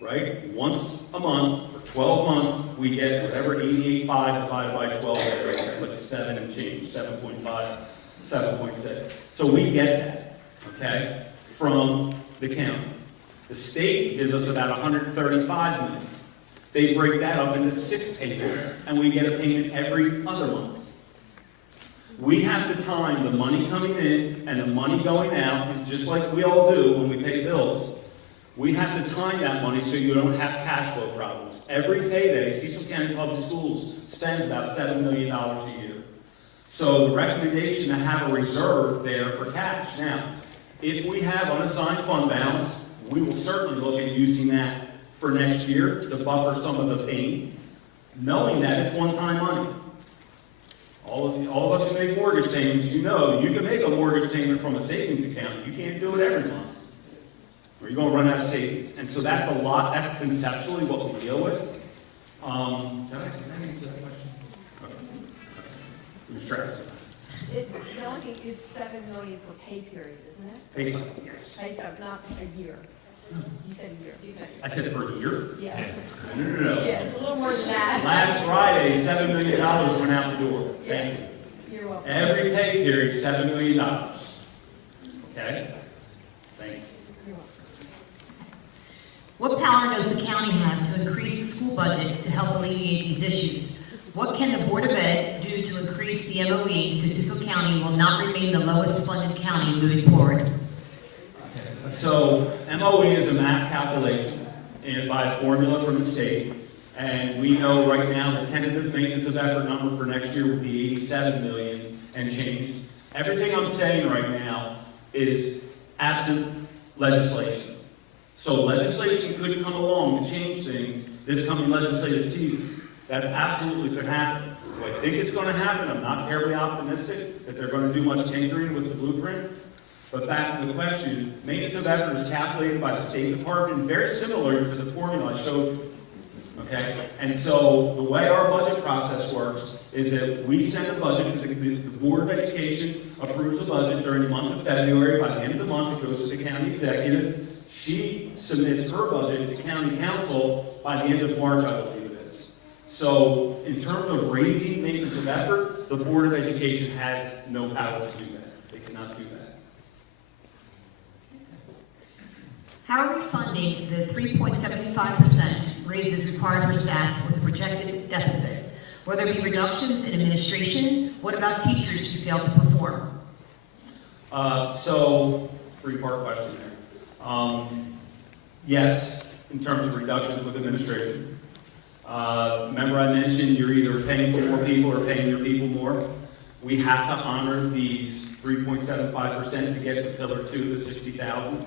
right? Once a month, for 12 months, we get whatever 88.5 divided by 12 is, right? That's like 7 and change, 7.5, 7.6. So we get that, okay, from the county. The state gives us about $135 million. They break that up into 6 payments, and we get a payment every other month. We have to time the money coming in and the money going out, just like we all do when we pay bills. We have to time that money so you don't have cash flow problems. Every payday, Cecil County Public Schools spends about $7 million a year. So the recommendation to have a reserve there for cash. Now, if we have unassigned fund balance, we will certainly look at using that for next year to buffer some of the pain, knowing that it's one-time money. All of us who make mortgage payments, you know, you can make a mortgage payment from a savings account. You can't do it every month, or you're going to run out of savings. And so that's a lot. That's conceptually what we deal with. Did I answer that question? Okay. Who's stressed? The only thing is $7 million for pay periods, isn't it? Pay cycle, yes. Pay cycle, not a year. You said a year. I said per year? Yeah. No. Yeah, it's a little more than that. Last Friday, $7 million went out the door. Thank you. You're welcome. Every pay period, $7 million. Okay? Thank you. You're welcome. What power does the county have to increase the school budget to help alleviate these issues? What can the Board of Ed do to increase increase the MOE so Cecil County will not remain the lowest funded county moving forward? So MOE is a math calculation and by a formula from the state. And we know right now the tentative maintenance of effort number for next year will be 87 million and change. Everything I'm saying right now is absent legislation. So legislation could come along to change things this coming legislative season. That absolutely could happen. Do I think it's going to happen? I'm not terribly optimistic that they're going to do much tinkering with the blueprint. But back to the question, maintenance of effort is calculated by the State Department, very similar to the formula I showed you. Okay? And so the way our budget process works is that we send a budget to the Board of Education, approves the budget during the month of February. By the end of the month, it goes to the county executive. She submits her budget to county council by the end of March, I believe it is. So in terms of raising maintenance of effort, the Board of Education has no power to do that. They cannot do that. How are we funding the 3.75% raises required for staff with a projected deficit? Will there be reductions in administration? What about teachers who fail to perform? So, three-part question there. Yes, in terms of reductions with administration. Remember I mentioned you're either paying for more people or paying your people more. We have to honor these 3.75% to get to Pillar 2, the 60,000.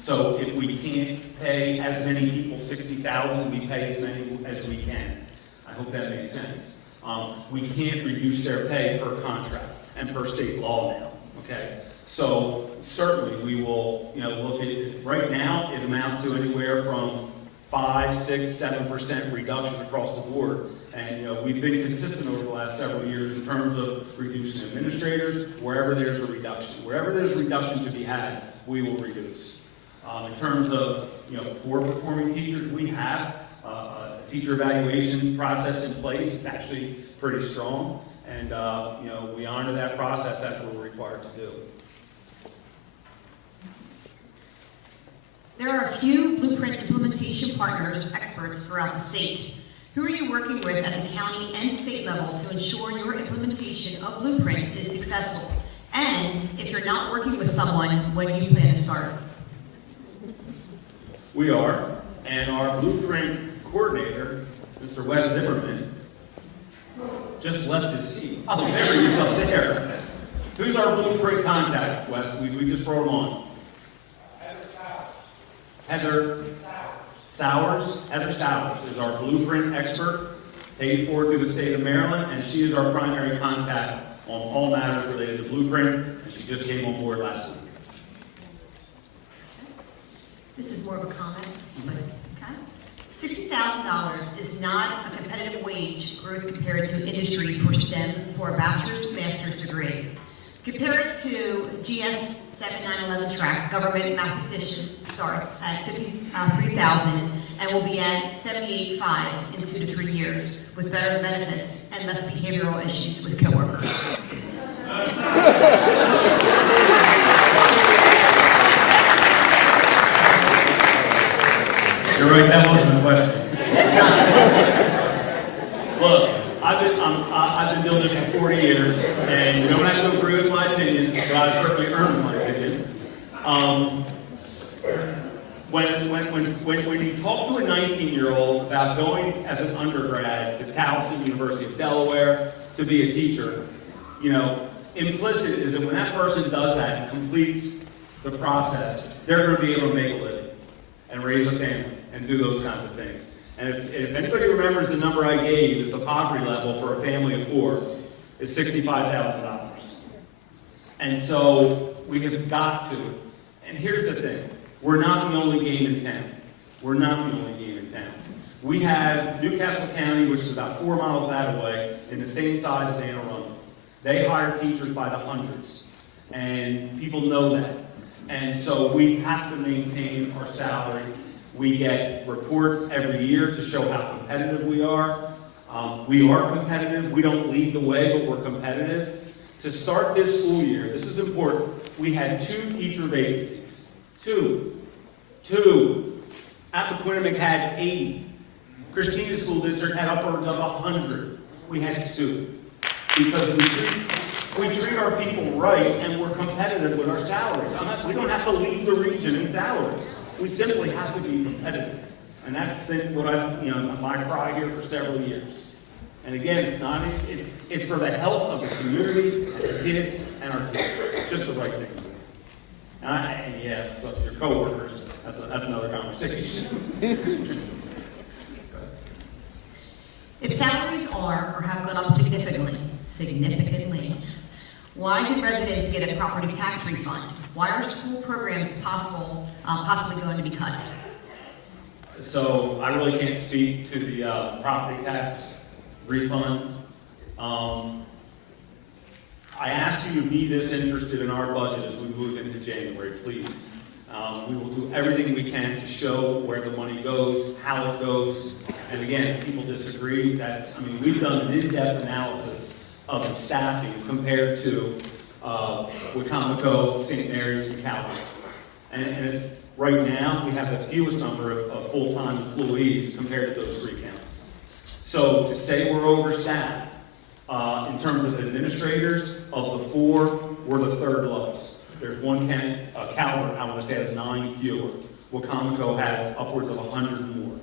So if we can't pay as many people 60,000, we pay as many as we can. I hope that makes sense. We can't reduce their pay per contract and per state law now. Okay, so certainly we will, look at it. Right now, it amounts to anywhere from 5, 6, 7% reduction across the board. And we've been consistent over the last several years in terms of reducing administrators. Wherever there's a reduction, wherever there's a reduction to be had, we will reduce. In terms of poor performing teachers, we have a teacher evaluation process in place. It's actually pretty strong, and we honor that process. That's what we're required to do. There are a few blueprint implementation partners, experts throughout the state. Who are you working with at the county and state level to ensure your implementation of blueprint is successful? And if you're not working with someone, when do you plan to start? We are, and our blueprint coordinator, Mr. Wes Zimmerman, just left his seat. Oh, there he is up there. Who's our blueprint contact, Wes? We just brought him on. Heather Sowers. Heather Sowers is our blueprint expert, paid for through the state of Maryland, and she is our primary contact on all matters related to blueprint, and she just came on board last week. This is more of a comment, but okay. $60,000 is not a competitive wage growth compared to industry for STEM for a bachelor's, master's degree. Compare it to GS 7911 track, government mathematician starts at $53,000 and will be at $78,500 in 2 to 3 years with better benefits and less behavioral issues with coworkers. You're right, that wasn't a question. Look, I've been doing this for 40 years, and you don't have to agree with my opinions, but I've certainly earned my opinions. When you talk to a 19-year-old about going as an undergrad to Towson, University of Delaware, to be a teacher, implicit is that when that person does that and completes the process, they're going to be able to make a living and raise a family and do those kinds of things. And if anybody remembers the number I gave as the poverty level for a family of 4 is $65,000. And so we have got to, and here's the thing, we're not the only game in town. We're not the only game in town. We have Newcastle County, which is about 4 miles that way, in the same size as Anne Arundel. They hire teachers by the hundreds, and people know that. And so we have to maintain our salary. We get reports every year to show how competitive we are. We are competitive. We don't lead the way, but we're competitive. To start this school year, this is important, we had 2 teacher vacancies. 2. Appoquinimink had 80. Christina School District had upwards of 100. We had 2. because we treat our people right and we're competitive with our salaries. We don't have to lead the region in salaries. We simply have to be competitive. And that's been what my cry here for several years. And again, it's for the health of the community, and the kids, and our teachers. It's just the right thing to do. And yeah, so your coworkers, that's another conversation. If salaries are or have gone up significantly, why did residents get a property tax refund? Why are school programs possibly going to be cut? So I really can't speak to the property tax refund. I asked you to be this interested in our budget as we move into January, please. We will do everything we can to show where the money goes, how it goes. And again, if people disagree, we've done an in-depth analysis of the staffing compared to Wicomico, St. Mary's, and Calvin. And right now, we have the fewest number of full-time employees compared to those three counties. So to say we're overstaffed, in terms of administrators, of the four, we're the third lowest. There's one county, Calvert, I want to say, has 9 fewer. Wicomico has upwards of 100 more.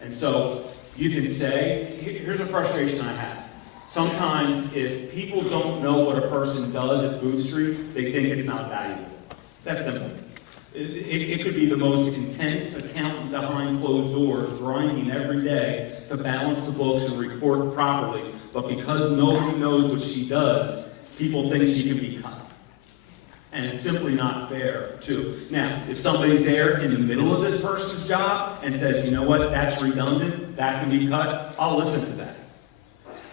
And so you can say, here's a frustration I have. Sometimes if people don't know what a person does at Booth Street, they think it's not valuable. That's simple. It could be the most intense accountant behind closed doors, grinding every day to balance the books and report properly. But because nobody knows what she does, people think she can be cut. And it's simply not fair, too. Now, if somebody's there in the middle of this person's job and says, you know what, that's redundant, that can be cut, I'll listen to that.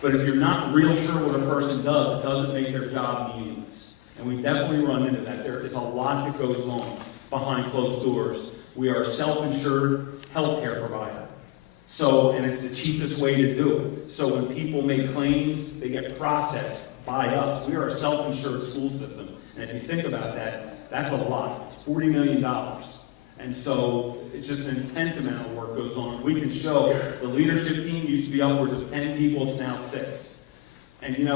But if you're not real sure what a person does, it doesn't make their job meaningless. And we definitely run into that. There is a lot that goes on behind closed doors. We are a self-insured healthcare provider. And it's the cheapest way to do it. So when people make claims, they get processed by us. We are a self-insured school system. And if you think about that, that's a lot. It's $40 million. And so it's just an intense amount of work goes on. We can show the leadership team used to be upwards of 10 people, it's now 6. And and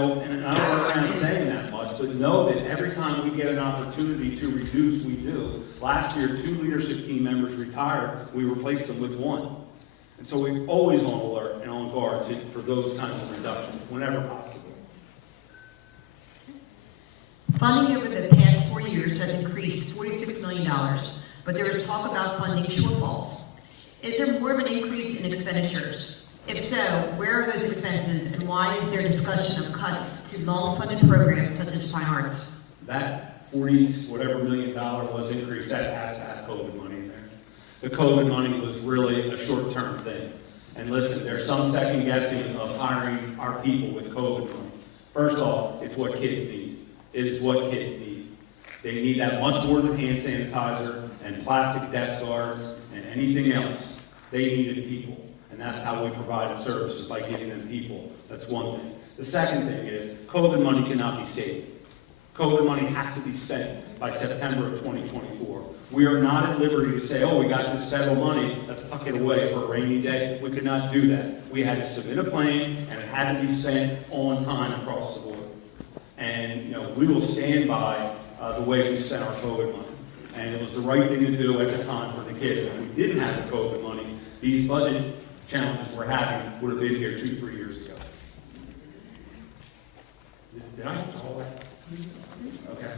I don't want to saying that much, but know that every time we get an opportunity to reduce, we do. Last year, 2 leadership team members retired. We replaced them with 1. And so we're always on alert and on guard for those kinds of reductions whenever possible. Funding over the past 4 years has increased $46 million, but there is talk about funding shortfalls. Is there more of an increase in expenditures? If so, where are those expenses, and why is there discussion of cuts to long-funded programs such as fine arts? That $40 million was increased, that has to have COVID money in there. The COVID money was really a short-term thing. And listen, there's some second guessing of hiring our people with COVID money. First off, it's what kids need. It is what kids need. They need that much more than hand sanitizer and plastic desk guards and anything else. They needed people. And that's how we provided services, by giving them people. That's one thing. The second thing is COVID money cannot be saved. COVID money has to be spent by September of 2024. We are not at liberty to say, oh, we got this federal money, let's tuck it away for a rainy day. We could not do that. We had to submit a plan, and it had to be spent on time across the board. And we will stand by the way we spent our COVID money. And it was the right thing to do at the time for the kids. If we didn't have the COVID money, these budget challenges we're having would have been here 2-3 years ago. Did I answer all that? Okay.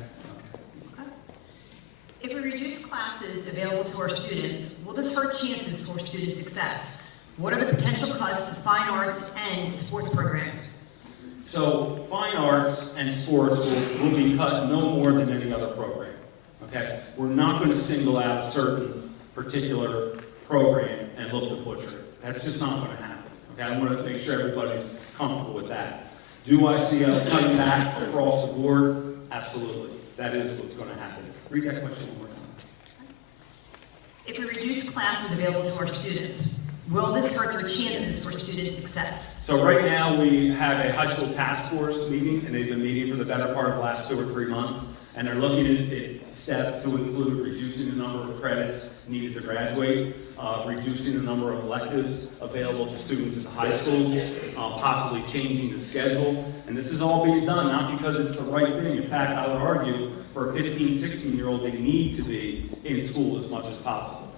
If we reduce classes available to our students, will this hurt chances for student success? What are the potential cuts to fine arts and sports programs? So fine arts and sports will be cut no more than any other program. Okay? We're not going to single out a certain particular program and look to butcher it. That's just not going to happen. Okay? I want to make sure everybody's comfortable with that. Do I see us cutting back across the board? Absolutely. That is what's going to happen. Read that question one more time. If we reduce classes available to our students, will this hurt their chances for student success? So right now we have a high school task force meeting, and they've been meeting for the better part of the last 2 or 3 months, and they're looking at steps to include reducing the number of credits needed to graduate. reducing the number of electives available to students at the high schools, possibly changing the schedule. And this is all being done not because it's the right thing. In fact, I would argue for a 15, 16-year-old, they need to be in school as much as possible.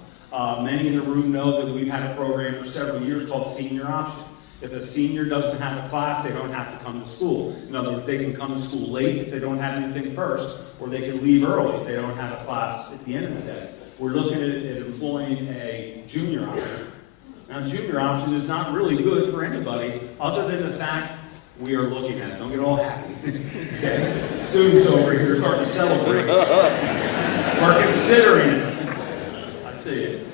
Many in the room know that we've had a program for several years called Senior Option. If a senior doesn't have a class, they don't have to come to school. In other words, they can come to school late if they don't have anything first, or they can leave early if they don't have a class at the end of the day. We're looking at employing a junior option. Now, junior option is not really good for anybody other than the fact we are looking at it. Don't get all happy. Okay? Students over here starting to celebrate. We're considering it. I see it.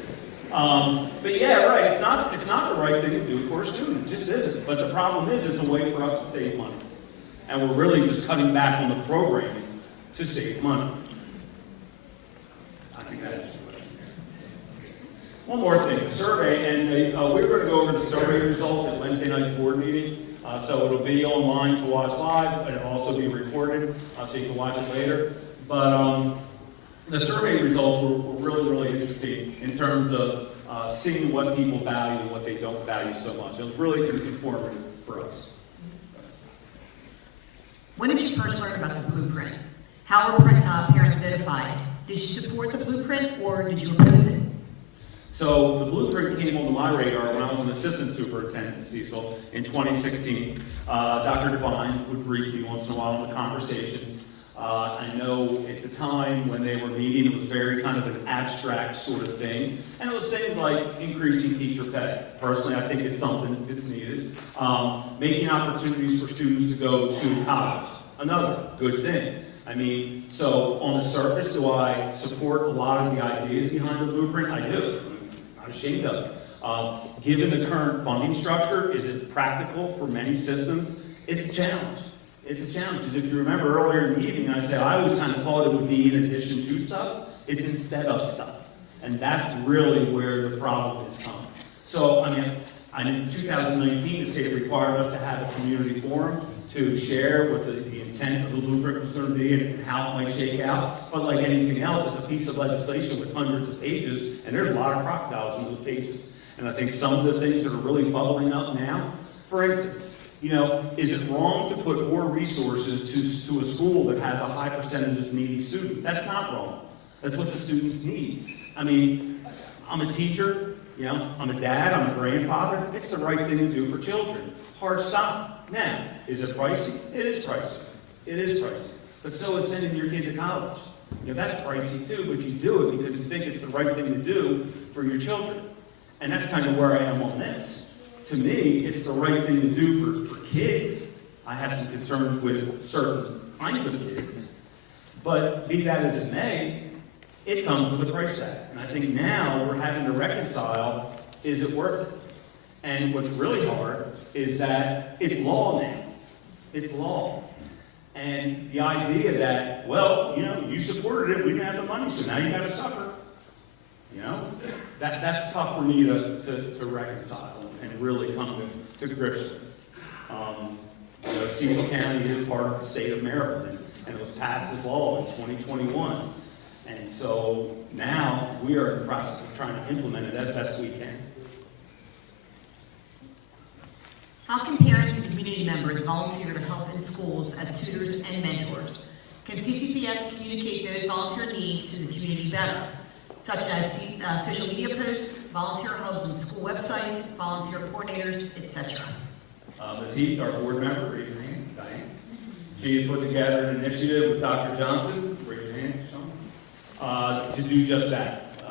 But yeah, right, it's not the right thing to do for a student. It just isn't. But the problem is, it's a way for us to save money. And we're really just cutting back on the programming to save money. I think that is the question. One more thing, the survey, and we're going to go over the survey results at Wednesday night's board meeting. So it'll be online to watch live, but it'll also be recorded, so you can watch it later. But the survey results were really, really interesting in terms of seeing what people value and what they don't value so much. It was really informative for us. When did you first learn about the blueprint? How were parents notified? Did you support the blueprint or did you oppose it? So the blueprint came onto my radar when I was an assistant superintendent at Cecil in 2016. Dr. Devine would brief me once in a while in the conversations. I know at the time when they were meeting, it was very kind of an abstract sort of thing. And it was things like increasing teacher pay. Personally, I think it's something that's needed. Making opportunities for students to go to college. Another good thing. I mean, so on the surface, do I support a lot of the ideas behind the blueprint? I do. I'm not ashamed of it. Given the current funding structure, is it practical for many systems? It's a challenge. It's a challenge, because if you remember earlier in the evening, I said I always kind of thought it would be in addition to stuff. It's instead of stuff. And that's really where the problem has come. So, I mean, in 2019, the state required us to have a community forum to share what the intent of the blueprint was going to be and how it might shake out. But like anything else, it's a piece of legislation with hundreds of pages, and there's a lot of crocodiles in those pages. And I think some of the things that are really bubbling up now, for instance, you know, is it wrong to put more resources to a school that has a high percentage of needy students? That's not wrong. That's what the students need. I mean, I'm a teacher, you know, I'm a dad, I'm a grandfather. It's the right thing to do for children. Hard stop. Now, is it pricey? It is pricey. It is pricey. But so is sending your kid to college. You know, that's pricey too, but you do it because you think it's the right thing to do for your children. And that's kind of where I am on this. To me, it's the right thing to do for kids. I have some concerns with certain kinds of kids. But be that as it may, it comes with a price tag. And I think now we're having to reconcile, is it worth it? And what's really hard is that it's law now. It's law. And the idea that, well, you know, you supported it, we didn't have the money, so now you got to suffer. You know, that's tough for me to reconcile and really come to grips with. You know, Cecil County is part of the state of Maryland, and it was passed as law in 2021. And so now we are in the process of trying to implement it as best we can. How can parents and community members volunteer to help in schools as tutors and mentors? Can CCPS communicate those volunteer needs to the community better, such as social media posts, volunteer hubs on school websites, volunteer coordinators, etc.? Ms. Heath, our board member, raise your hand. Diane. She has put together an initiative with Dr. Johnson, raise your hand, Sean, to do just that.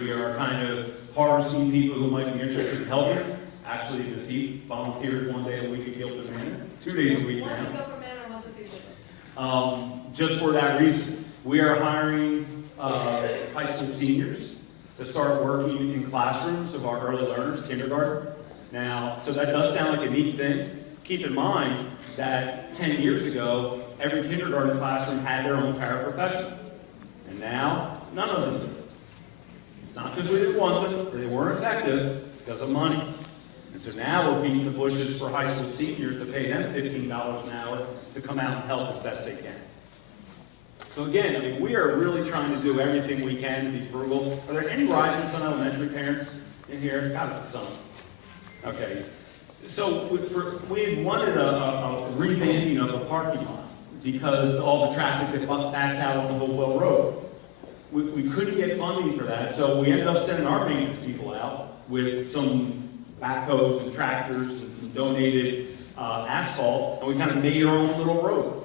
We are kind of harvesting people who might be interested in helping. Actually, Ms. Heath volunteered one day a week at Gilpin Manor, 2 days a week now. Just for that reason. We are hiring high school seniors to start working in classrooms of our early learners, kindergarten. Now, so that does sound like a neat thing. Keep in mind that 10 years ago, every kindergarten classroom had their own paraprofessional. And now, none of them do. It's not because we didn't want them, or they weren't effective, it's because of money. And so now we're beating the bushes for high school seniors to pay them $15 an hour to come out and help as best they can. So again, I mean, we are really trying to do everything we can to be frugal. Are there any Rising Sun Elementary parents in here? Gotta be some. Okay. So we wanted a revamping of the parking lot because all the traffic that backs out on the Hopewell Road. We couldn't get funding for that, so we ended up sending our maintenance people out with some backhoes and tractors and some donated asphalt, and we kind of made our own little road.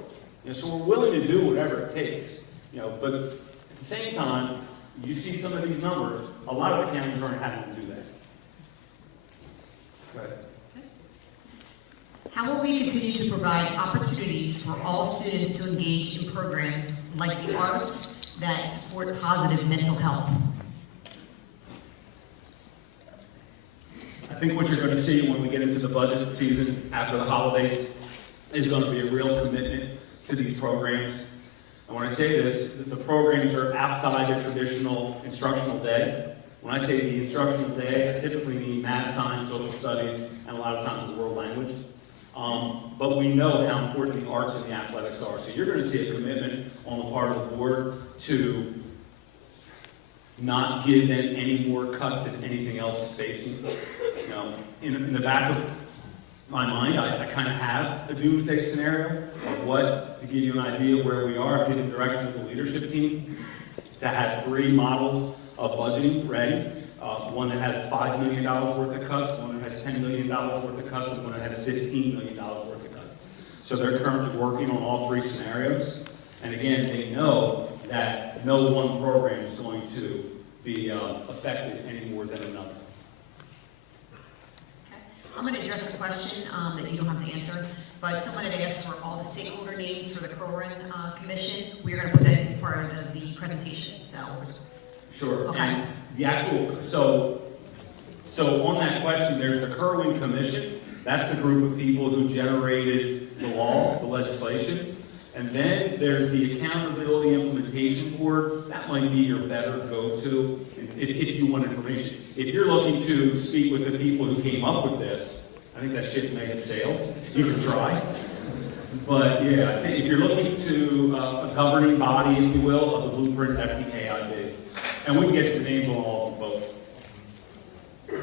You know, so we're willing to do whatever it takes. You know, but at the same time, you see some of these numbers, a lot of the counties aren't having to do that. Go ahead. How will we continue to provide opportunities for all students to engage in programs like the arts that support positive mental health? I think what you're going to see when we get into the budget season after the holidays is going to be a real commitment to these programs. And when I say this, the programs are outside the traditional instructional day. When I say the instructional day, I typically mean math, science, social studies, and a lot of times world language. But we know how important the arts and the athletics are. So you're going to see a commitment on the part of the board to not give them any more cuts than anything else is facing. You know, in the back of my mind, I kind of have a doomsday scenario of what, to give you an idea of where we are. I've given direction to the leadership team to have 3 models of budgeting ready. One that has $5 million worth of cuts, one that has $10 million worth of cuts, and one that has $15 million worth of cuts. So they're currently working on all 3 scenarios. And again, they know that no one program is going to be affected any more than another. Okay. I'm going to address a question that you don't have to answer, but someone had asked for all the stakeholder names for the Kerwin Commission. We're going to put that as part of the presentation. So. Sure. Okay. And the actual, so on that question, there's the Kerwin Commission. That's the group of people who generated the law, the legislation. And then there's the Accountability Implementation Board. That might be your better go-to if you want information. If you're looking to speak with the people who came up with this, I think that ship may have sailed. You can try. But yeah, I think if you're looking to a governing body, if you will, of the blueprint, that's the AIB. And we can get the names on all of them both.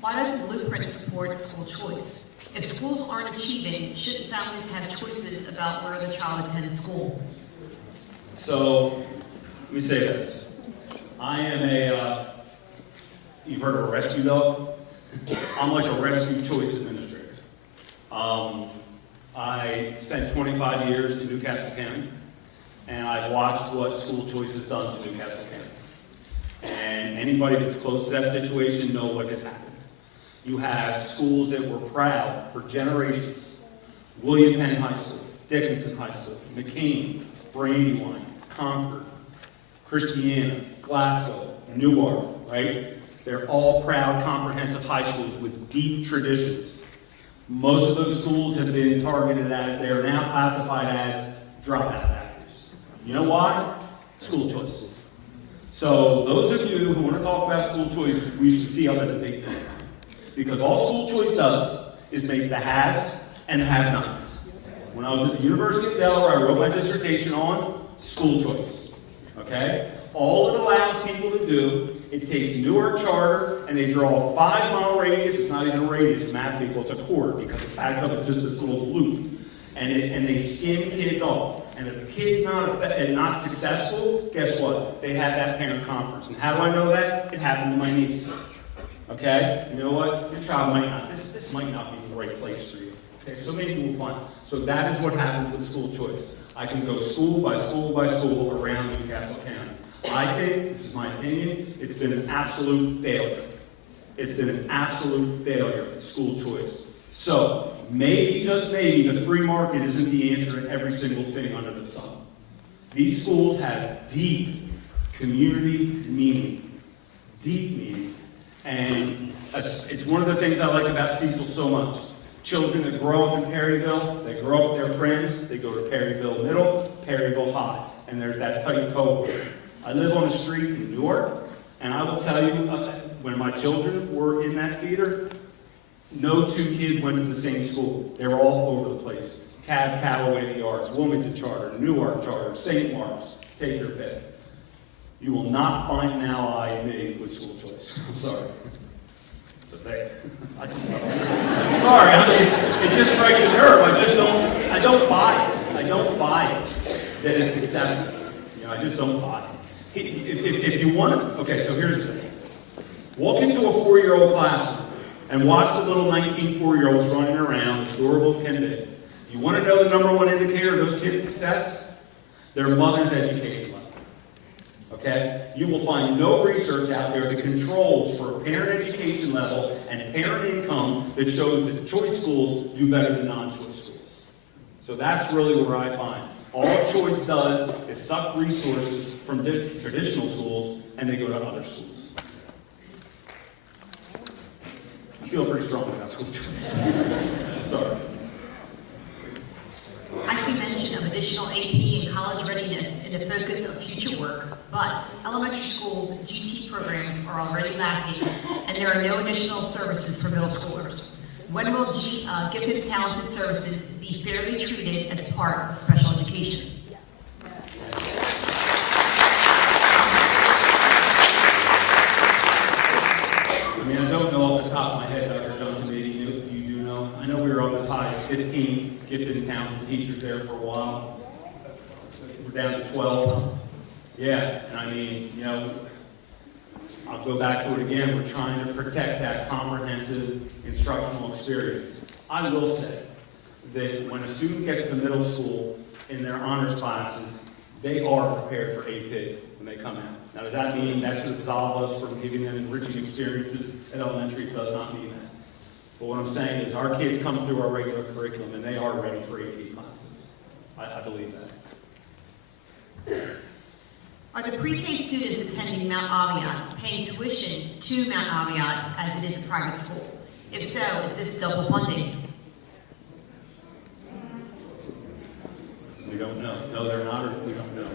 Why does the blueprint support school choice? If schools aren't achieving, shouldn't families have choices about where the child attends school? So, let me say this. I am you've heard of a rescue dog? I'm like a rescue choice administrator. I spent 25 years in Newcastle County, and I've watched what school choice has done to Newcastle County. And anybody that's close to that situation know what has happened. You have schools that were proud for generations. William Penn High School, Dickinson High School, McCain, Brandywine, Concord, Christiana, Glasgow, Newark, right? They're all proud, comprehensive high schools with deep traditions. Most of those schools have been targeted at, they're now classified as dropout factors. You know why? School choice. So those of you who want to talk about school choice, we should tee up a debate tonight. Because all school choice does is make the haves and the have-nots. When I was at the University of Delaware, I wrote my dissertation on school choice. Okay? All it allows people to do, it takes Newark Charter, and they draw a 5-mile radius. It's not even a radius, math people, it's a quarter, because it backs up with just this little loop. And they skim kids off. And if the kid's not successful, guess what? They have that parent conference. And how do I know that? It happened to my niece. Okay? You know what? Your child might not, this might not be the right place for you. Okay? So maybe we'll find. So that is what happens with school choice. I can go school by school by school around Newcastle County. I think, this is my opinion, it's been an absolute failure. It's been an absolute failure, school choice. So, maybe, just maybe, the free market isn't the answer to every single thing under the sun. These schools have deep community meaning. Deep meaning. And it's one of the things I like about Cecil so much. Children that grow up in Perryville, they grow up with their friends, they go to Perryville Middle, Perryville High, and there's that tight cohort. I live on a street in Newark, and I will tell you, when my children were in that theater, no 2 kids went to the same school. They were all over the place. Callaway the Arts, Wilmington Charter, Newark Charter, St. Mark's, take your pick. You will not find an ally in me with school choice. I'm sorry. So there. Sorry, I mean, it just strikes a nerve. I don't buy it. I don't buy it that it's successful. You know, I just don't buy it. If you want to, okay, so here's the thing. Walk into a 4-year-old classroom and watch the little 19 4-year-olds running around, adorable can be. You want to know the number one indicator of those kids' success? Their mother's education level. Okay? You will find no research out there that controls for parent education level and parent income that shows that choice schools do better than non-choice schools. So that's really where I find. All choice does is suck resources from traditional schools and they go to other schools. I feel pretty strongly about school choice. Sorry. I see mention of additional AP and college readiness in the focus of future work, but elementary schools' GT programs are already lacking, and there are no additional services for middle schoolers. When will gifted and talented services be fairly treated as part of special education? I mean, I don't know off the top of my head, Dr. Johnson, maybe you do know. I know we were on as high as 15 gifted and talented teachers there for a while. We're down to 12. Yeah, and I mean, you know, I'll go back to it again. We're trying to protect that comprehensive instructional experience. I will say that when a student gets to middle school in their honors classes, they are prepared for AP when they come out. Now, does that mean that should absolve us from giving them enriching experiences at elementary? It does not mean that. But what I'm saying is our kids come through our regular curriculum and they are ready for AP classes. I believe that. Are the pre-K students attending Mount Aviat paying tuition to Mount Aviat as it is a private school? If so, is this double funding? We don't know. No, they're not, or we don't know.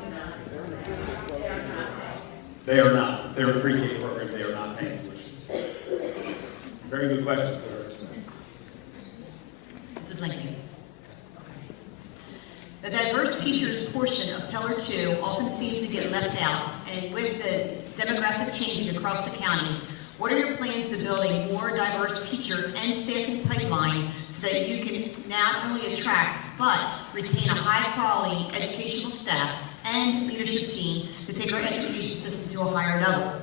They are not. If they're a pre-K program, they are not paying tuition. Very good question. This is lengthy. The diverse teachers portion of Pillar 2 often seems to get left out, and with the demographic changing across the county, what are your plans to build a more diverse teacher and staffing pipeline so that you can not only attract but retain a high-quality educational staff and leadership team to take our education system to a higher level?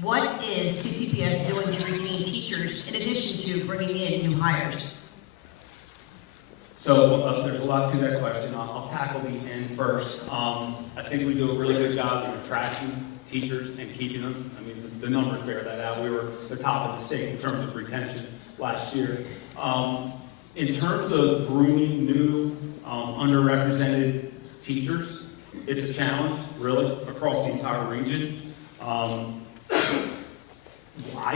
What is CCPS doing to retain teachers in addition to bringing in new hires? So there's a lot to that question. I'll tackle the end first. I think we do a really good job of attracting teachers and keeping them. I mean, the numbers bear that out. We were the top of the state in terms of retention last year. In terms of grooming new underrepresented teachers, it's a challenge, really, across the entire region. I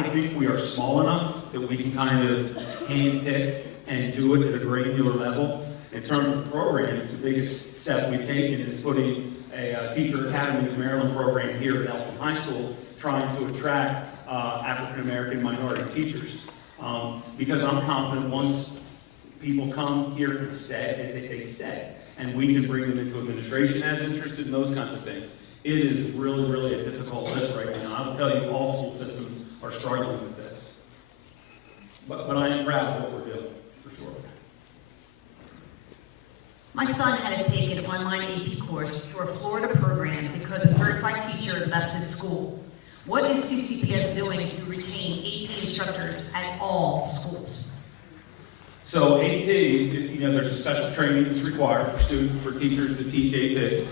think we are small enough that we can kind of handpick and do it at a granular level. In terms of programs, the biggest step we've taken is putting a Teacher Academy of Maryland program here at Elton High School, trying to attract African American minority teachers. Because I'm confident once people come here and stay, they stay. And we can bring them into administration as interested in those kinds of things. It is really, really a difficult lift right now. I will tell you, all school systems are struggling with this. But I am proud of what we're doing, for sure. My son had to take an online AP course through a Florida program because a certified teacher left his school. What is CCPS doing to retain AP instructors at all schools? So AP, you know, there's a special training that's required for teachers to teach AP.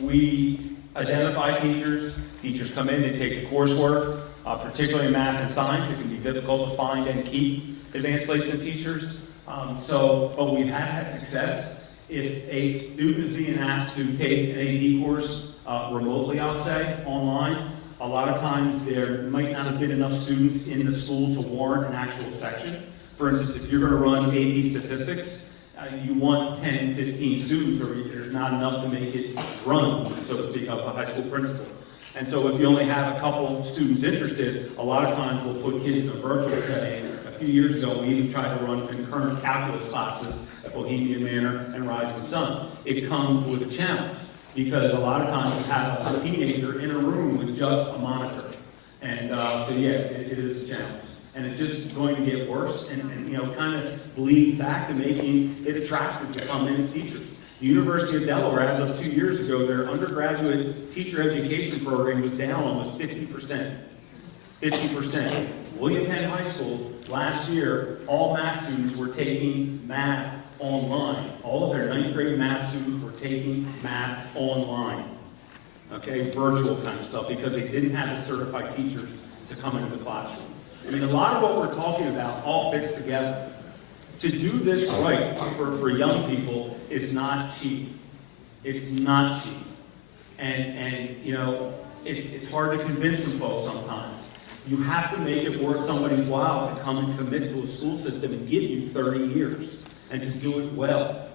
We identify teachers. Teachers come in, they take the coursework, particularly in math and science. It can be difficult to find and keep advanced placement teachers. But we have had success. If a student is being asked to take an AP course remotely, I'll say, online, a lot of times there might not have been enough students in the school to warrant an actual section. For instance, if you're going to run AP statistics, you want 10, 15 students, or there's not enough to make it run, so to speak, of a high school principal. And so if you only have a couple students interested, a lot of times we'll put kids in a virtual setting, a few years ago, we even tried to run concurrent calculus classes at Bohemian Manor and Rising Sun. It comes with a challenge, because a lot of times you have a teenager in a room with just a monitor. And so yeah, it is a challenge. And it's just going to get worse, and kind of bleeds back to making it attractive to come in as teachers. The University of Delaware, as of 2 years ago, their undergraduate teacher education program was down almost 50%. 50%. William Penn High School, last year, all math students were taking math online. All of their 9th grade math students were taking math online. Okay, virtual kind of stuff, because they didn't have the certified teachers to come into the classroom. I mean, a lot of what we're talking about all fits together. To do this right for young people is not cheap. It's not cheap. And it's hard to convince some folks sometimes. You have to make it worth somebody's while to come and commit to a school system and give you 30 years, and to do it well.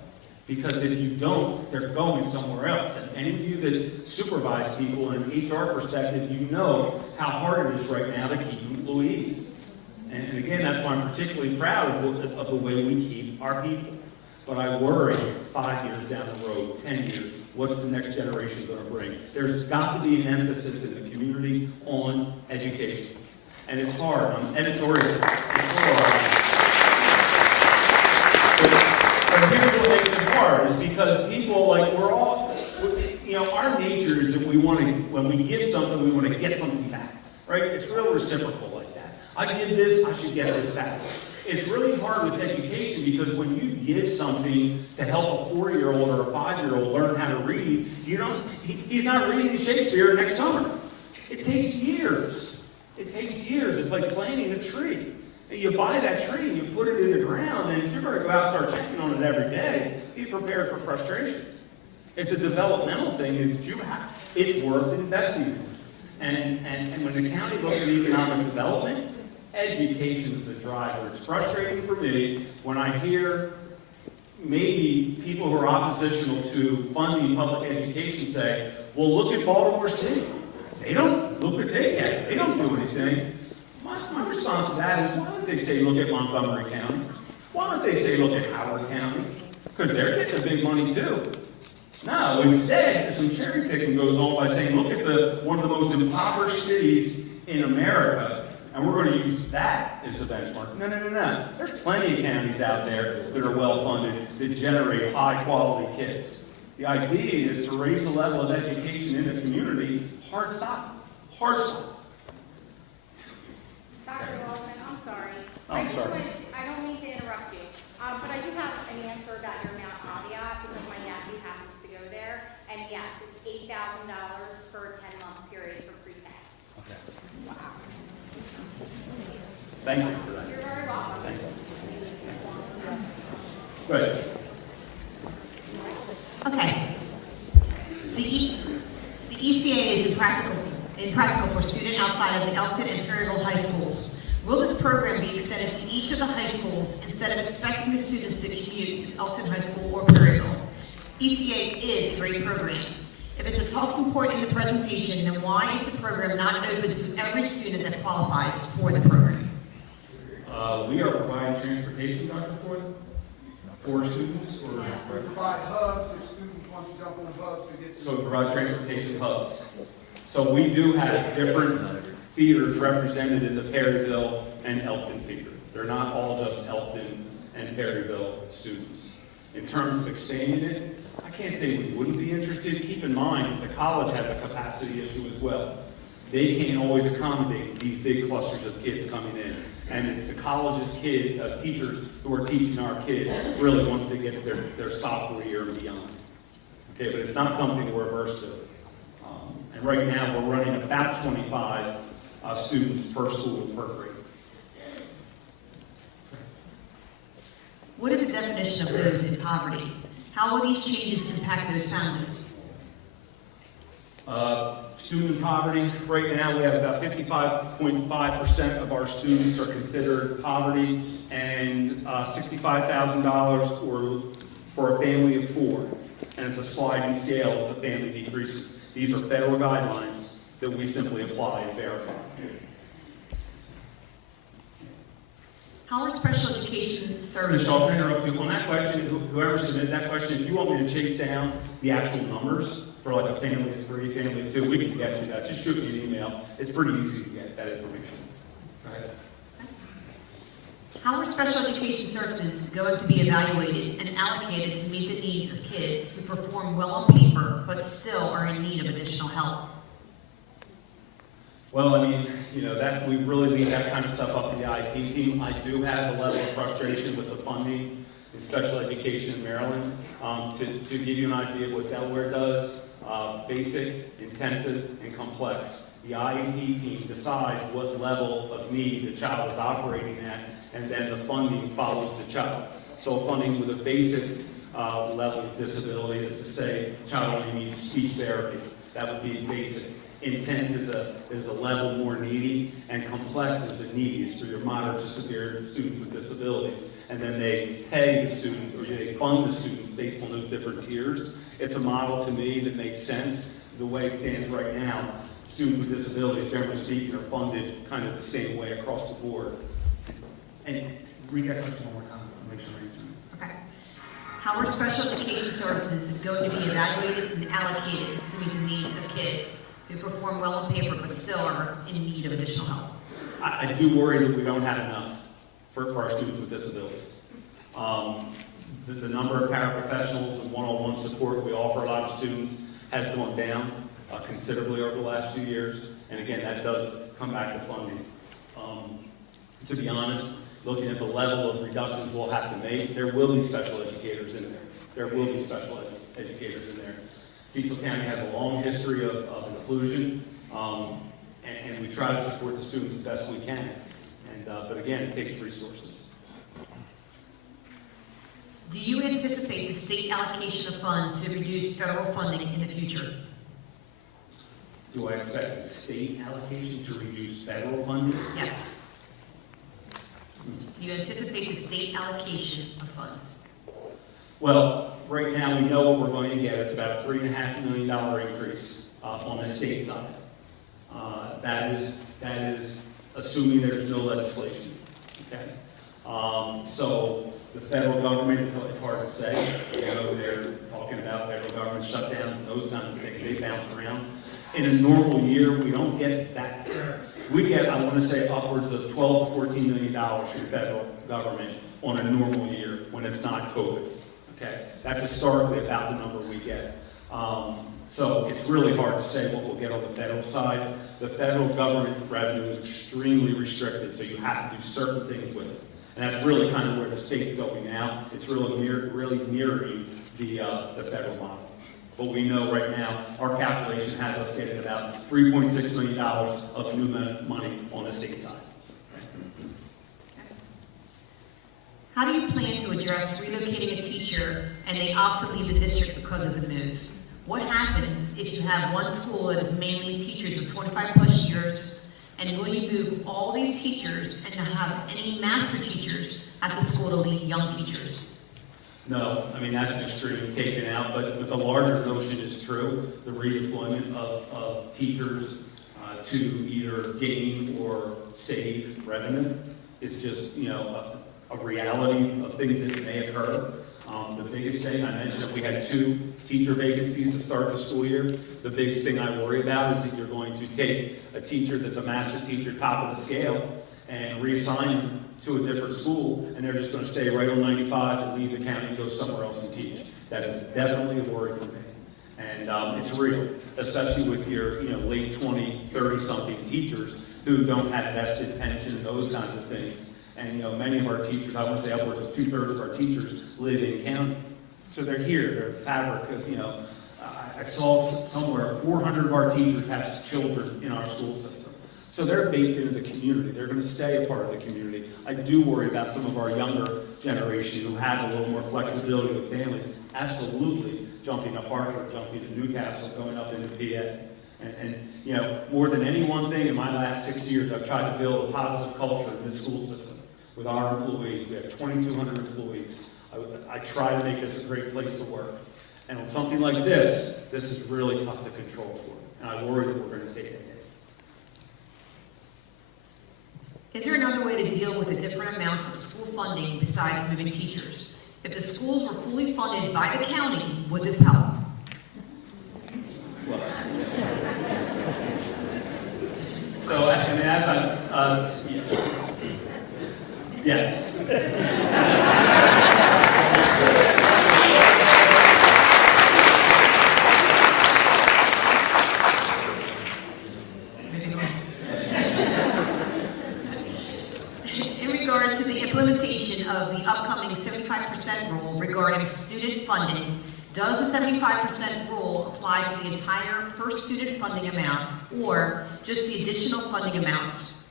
Because if you don't, they're going somewhere else. And any of you that supervise people in an HR perspective, you know how hard it is right now to keep employees. And again, that's why I'm particularly proud of the way we keep our people. But I worry 5 years down the road, 10 years, what's the next generation going to bring? There's got to be an emphasis in the community on education. And it's hard. I'm editorial. It's hard. But here's what makes it hard, is because people, we're all, our nature is that when we give something, we want to get something back, right? It's real reciprocal like that. I did this, I should get this back. It's really hard with education, because when you give something to help a 4-year-old or a 5-year-old learn how to read, he's not reading Shakespeare next summer. It takes years. It takes years. It's like planting a tree. You buy that tree and you put it in the ground, and if you're going to go out and start checking on it every day, be prepared for frustration. It's a developmental thing. It's worth investing in. And when the county looks at economic development, education is the driver. It's frustrating for me when I hear maybe people who are oppositional to funding public education say, well, look at Baltimore City. They don't look what they get. They don't do anything. My response to that is, why don't they say, look at Montgomery County? Why don't they say, look at Howard County? Because they're getting the big money too. No, instead, some cherry picking goes on by saying, look at one of the most impoverished cities in America, and we're going to use that as the benchmark. No. There's plenty of counties out there that are well funded, that generate high quality kids. The idea is to raise the level of education in the community. Hard stop. Hard stop. Dr. Lawson, I'm sorry. Sorry. I don't mean to interrupt you, but I do have an answer about your Mount Aviat, because my nephew happens to go there, and yes, it's $8,000 for a 10-month period for pre-K. Okay. Wow. Thank you for that. You're very welcome. Thank you. Good. Okay. The ECA is impractical for students outside of the Elkton and Perryville high schools. Will this program be extended to each of the high schools instead of expecting the students to commute to Elkton High School or Perryville? ECA is a great program. If it's a talking point in the presentation, then why is the program not open to every student that qualifies for the program? We are providing transportation, Dr. Ford, for students, or We provide hubs if students want to jump on hubs to get to. so we provide transportation hubs. So we do have different feeders represented in the Perryville and Elkton feeder. They're not all just Elkton and Perryville students. In terms of expanding it, I can't say we wouldn't be interested. Keep in mind, the college has a capacity issue as well. They can't always accommodate these big clusters of kids coming in. And it's the college's teachers who are teaching our kids really once they get their sophomore year and beyond. Okay, but it's not something we're averse to. And right now, we're running about 25 students per school per grade. What is the definition of those in poverty? How will these changes impact those families? Student poverty, right now we have about 55.5% of our students are considered poverty, and $65,000 for a family of 4. And it's a sliding scale as the family decreases. These are federal guidelines that we simply apply and verify. How are special education Mr. services? I'll interrupt you on that question. Whoever submitted that question, if you want me to chase down the actual numbers for like a family of 3, family of 2, we can get you that. Just shoot me an email. It's pretty easy to get that information. Go ahead. How are special education services going to be evaluated and allocated to meet the needs of kids who perform well on paper but still are in need of additional help? Well, I mean, that we really leave that kind of stuff up to the IEP team. I do have a level of frustration with the funding in special education in Maryland. To give you an idea of what Delaware does, basic, intensive, and complex. The IEP team decides what level of need the child is operating at, and then the funding follows the child. So funding with a basic level of disability, that's to say, the child only needs speech therapy. That would be basic. Intense is a level more needy, and complex is the neediest for your moderate to severe students with disabilities. And then they pay the students, or they fund the students based on those different tiers. It's a model to me that makes sense. The way it stands right now, students with disabilities, generally speaking, are funded kind of the same way across the board. And read that question one more time, make sure I answer it. Okay. How are special education services going to be evaluated and allocated to meet the needs of kids who perform well on paper but still are in need of additional help? I do worry that we don't have enough for our students with disabilities. The number of paraprofessionals and one-on-one support we offer a lot of students has gone down considerably over the last few years. And again, that does come back to funding. To be honest, looking at the level of reductions we'll have to make, there will be special educators in there. There will be special educators in there. Cecil County has a long history of inclusion, and we try to support the students as best we can. But again, it takes resources. Do you anticipate the state allocation of funds to reduce federal funding in the future? Do I expect the state allocation to reduce federal funding? Yes. Do you anticipate the state allocation of funds? Well, right now we know what we're going to get. It's about a $3.5 million increase on the state side. That is assuming there's no legislation. Okay. So the federal government, it's hard to say. They're talking about federal government shutdowns and those kinds of things. They bounce around. In a normal year, we don't get that. We get, I want to say, upwards of $12 to $14 million from the federal government on a normal year when it's not COVID. Okay, that's historically about the number we get. So it's really hard to say what we'll get on the federal side. The federal government revenue is extremely restricted, so you have to do certain things with it. And that's really kind of where the state's going now. It's really mirroring the federal model. But we know right now, our calculation has us getting about $3.6 million of new money on the state side. How do you plan to address relocating a teacher and they opt to leave the district because of the move? What happens if you have one school that is mainly teachers of 25 plus years, and will you move all these teachers and not have any master teachers at the school to lead young teachers? No, I mean, that's an extreme taken out, but the larger notion is true. The redeployment of teachers to either gain or save revenue is just, a reality of things that may occur. The biggest thing, I mentioned that we had 2 teacher vacancies to start the school year. The biggest thing I worry about is that you're going to take a teacher that's a master teacher, top of the scale, and reassign them to a different school, and they're just going to stay right on 95 and leave the county and go somewhere else and teach. That is definitely a worry for me. And it's real, especially with your late 20, 30-something teachers who don't have vested pension and those kinds of things. And many of our teachers, I want to say upwards of 2/3 of our teachers live in county. So they're here, they're the fabric of, I saw somewhere 400 of our teachers have children in our school system. So they're baked into the community. They're going to stay a part of the community. I do worry about some of our younger generation who have a little more flexibility with families. Absolutely jumping to Hartford, jumping to Newcastle, going up into PA. And more than any one thing in my last 6 years, I've tried to build a positive culture in this school system with our employees. We have 2,200 employees. I try to make this a great place to work. And on something like this is really tough to control for. And I worry that we're going to take it. Is there another way to deal with the different amounts of school funding besides moving teachers? If the schools were fully funded by the county, would this help? So, and as yes. In regards to the implementation of the upcoming 75% rule regarding student funding, does the 75% rule apply to the entire per student funding amount or just the additional funding amounts?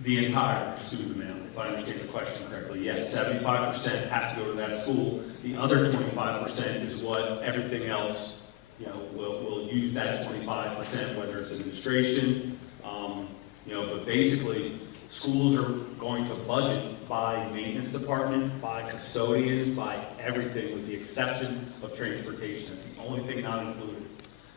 The entire student amount, if I understand the question correctly. Yes, 75% has to go to that school. The other 25% is what everything else, will use that 25%, whether it's administration, but basically, schools are going to budget by maintenance department, by custodians, by everything, with the exception of transportation. It's the only thing not included.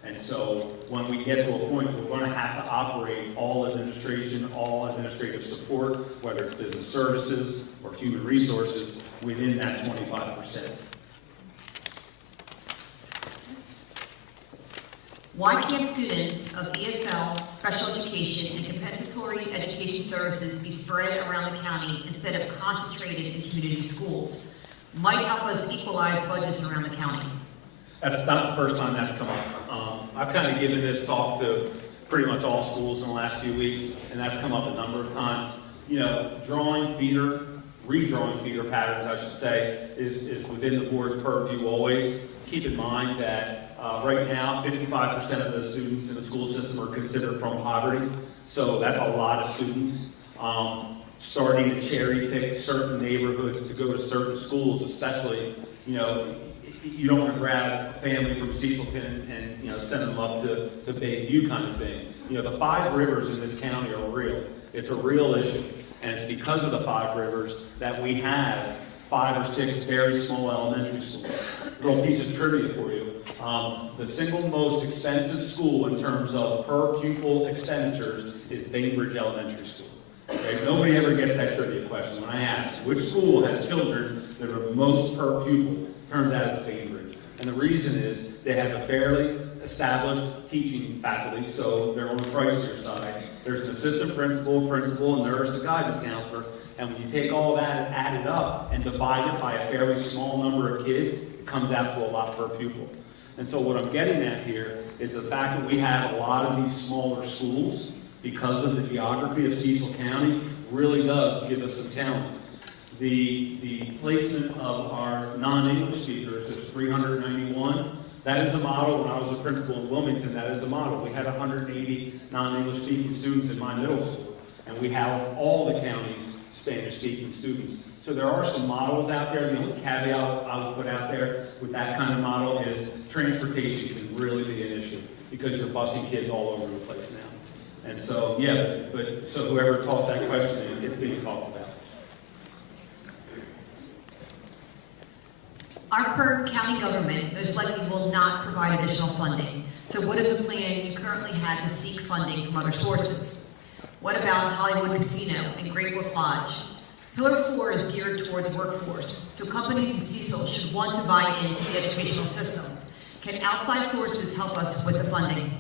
And so when we get to a point, we're going to have to operate all administration, all administrative support, whether it's business services or human resources, within that 25%. Why can't students of ESL, special education, and compensatory education services be spread around the county instead of concentrated in community schools? Might help us equalize budgets around the county. That's not the first time that's come up. I've kind of given this talk to pretty much all schools in the last few weeks, and that's come up a number of times. Redrawing feeder patterns, I should say, is within the board's purview always. Keep in mind that right now, 55% of the students in the school system are considered from poverty, so that's a lot of students. Starting to cherry pick certain neighborhoods to go to certain schools, especially, you don't want to grab a family from Cecil and send them up to Bayview kind of thing. The 5 rivers in this county are real. It's a real issue, and it's because of the 5 rivers that we have 5 or 6 very small elementary schools. A little piece of trivia for you. The single most expensive school in terms of per pupil expenditures is Bainbridge Elementary School. Okay? Nobody ever gets that trivia question. When I ask, which school has children that are most per pupil, turns out it's Bainbridge. And the reason is they have a fairly established teaching faculty, so they're on the pricier side. There's an assistant principal, a nurse, a guidance counselor, and when you take all that and add it up and divide it by a fairly small number of kids, it comes out to a lot per pupil. And so what I'm getting at here is the fact that we have a lot of these smaller schools, because of the geography of Cecil County, really does give us some challenges. The placement of our non-English speakers, there's 391. That is a model. When I was a principal in Wilmington, that is a model. We had 180 non-English speaking students in my middle school, and we have all the county's Spanish-speaking students. So there are some models out there. The only caveat I would put out there with that kind of model is transportation can really be an issue because you're busing kids all over the place now. And so, so whoever tossed that question in, it's being talked about. Our current county government most likely will not provide additional funding. So what is the plan you currently have to seek funding from other sources? What about Hollywood Casino and Great Wolf Lodge? Pillar 4 is geared towards workforce, so companies in Cecil should want to buy into the educational system. Can outside sources help us with the funding?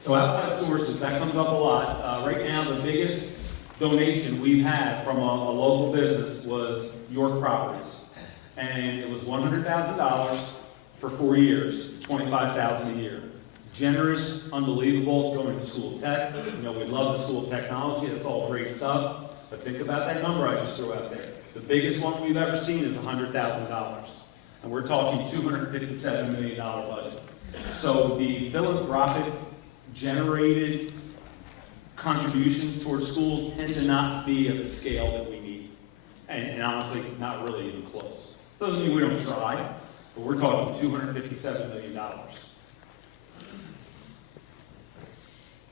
So outside sources, that comes up a lot. Right now, the biggest donation we've had from a local business was York Properties. And it was $100,000 for 4 years, $25,000 a year. Generous, unbelievable. It's going to School of Tech. We love the School of Technology. That's all great stuff. But think about that number I just threw out there. The biggest one we've ever seen is $100,000. And we're talking $257 million budget. So the philanthropic generated contributions towards schools tend to not be of the scale that we need. And honestly, not really even close. Doesn't mean we don't try, but we're talking $257 million.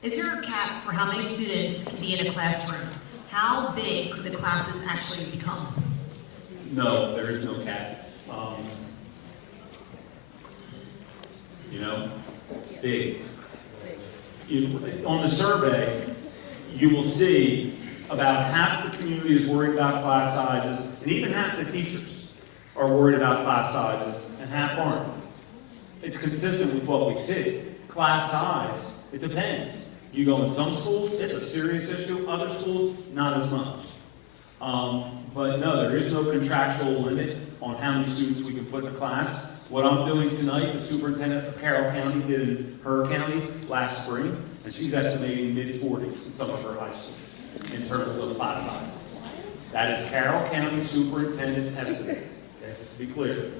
Is there a cap for how many students can be in a classroom? How big could the classes actually become? No, there is no cap. Big. On the survey, you will see about half the community is worried about class sizes, and even half the teachers are worried about class sizes, and half aren't. It's consistent with what we see. Class size, it depends. You go in some schools, it's a serious issue. Other schools, not as much. But no, there is no contractual limit on how many students we can put in a class. What I'm doing tonight, the superintendent of Carroll County did in her county last spring, and she's estimating mid-40s in some of her high schools in terms of class sizes. That is Carroll County superintendent estimate, okay, just to be clear.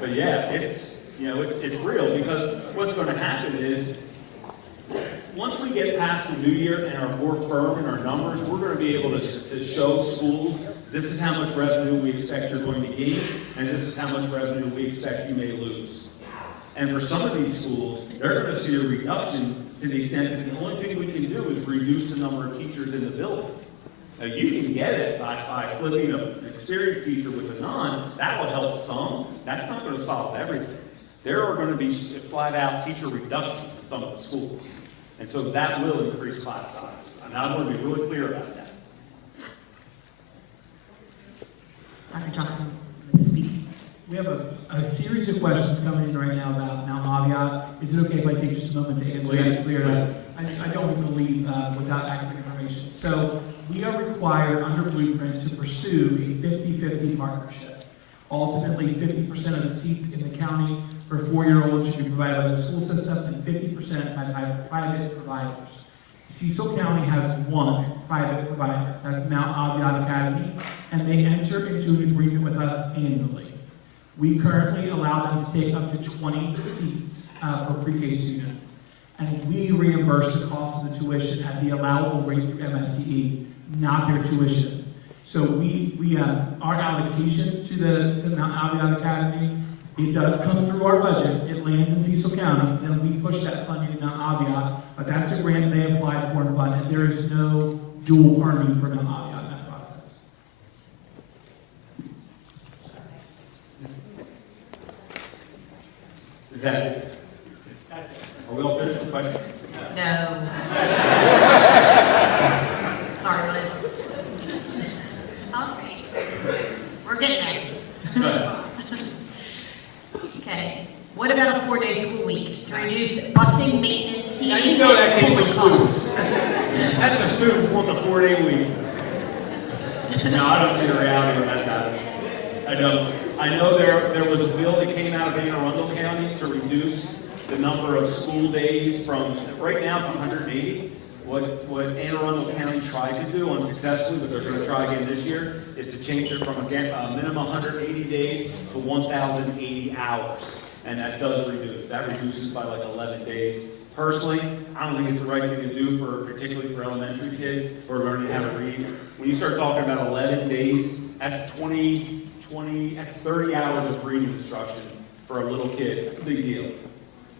But yeah, it's real, because what's going to happen is, once we get past the new year and are more firm in our numbers, we're going to be able to show schools, this is how much revenue we expect you're going to gain, and this is how much revenue we expect you may lose. And for some of these schools, they're going to see a reduction to the extent that the only thing we can do is reduce the number of teachers in the building. Now, you can get it by flipping an experienced teacher with a non. That will help some. That's not going to solve everything. There are going to be flat-out teacher reductions in some of the schools. And so that will increase class sizes. And I want to be really clear about that. Dr. Johnson, speak. We have a series of questions coming in right now about Mount Aviat. Is it okay if I take just a moment to answer that? Clear that? I don't want to leave without accurate information. So we are required under Blueprint to pursue a 50-50 partnership. Ultimately, 50% of the seats in the county for 4-year-olds should be provided by the school system and 50% by private providers. Cecil County has one private provider, that's Mount Aviat Academy, and they enter into an agreement with us annually. We currently allow them to take up to 20 seats for pre-K students, and we reimburse the cost of the tuition at the allowable rate through MSTE, not their tuition. So our allocation to Mount Aviat Academy, it does come through our budget. It lands in Cecil County, and we push that funding to Mount Aviat. But that's a grant they applied for and fund, and there is no dual earning for Mount Aviat in that process. Is that it? That's it. Are we all finished with questions? No. Sorry, bud. Okay. We're getting there. Go ahead. Okay. What about a 4-day school week to reduce busing, maintenance, Now, heating, you know that came and from costs? students. That's a student who wants a 4-day week. No, I don't see the reality of that happening. I don't. I know there was a bill that came out of Anne Arundel County to reduce the number of school days from, right now it's 180. What Anne Arundel County tried to do unsuccessfully, but they're going to try again this year, is to change it from a minimum 180 days to 1,080 hours. And that does reduce. That reduces by like 11 days. Personally, I don't think it's the right thing to do particularly for elementary kids who are learning how to read. When you start talking about 11 days, that's 30 hours of reading instruction for a little kid. That's a big deal.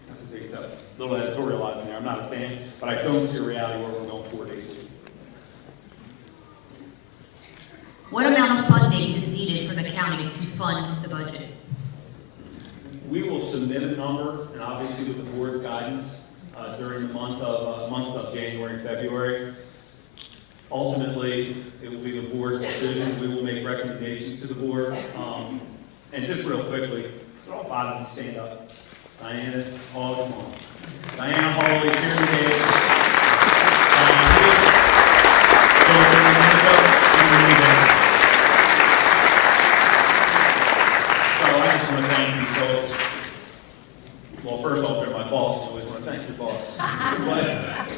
That's a big stuff. Little editorializing there. I'm not a fan, but I don't see a reality where we're going 4 days a week. What amount of funding is needed for the county to fund the budget? We will submit a number, and obviously with the board's guidance, during the months of January and February. Ultimately, it will be the board's decision. We will make recommendations to the board. And just real quickly, all 5 of them stand up. Diana Hall, come on. Diana Hawley, Karen Davis. So I just want to thank these folks. Well, first off, they're my boss, so I always want to thank your boss.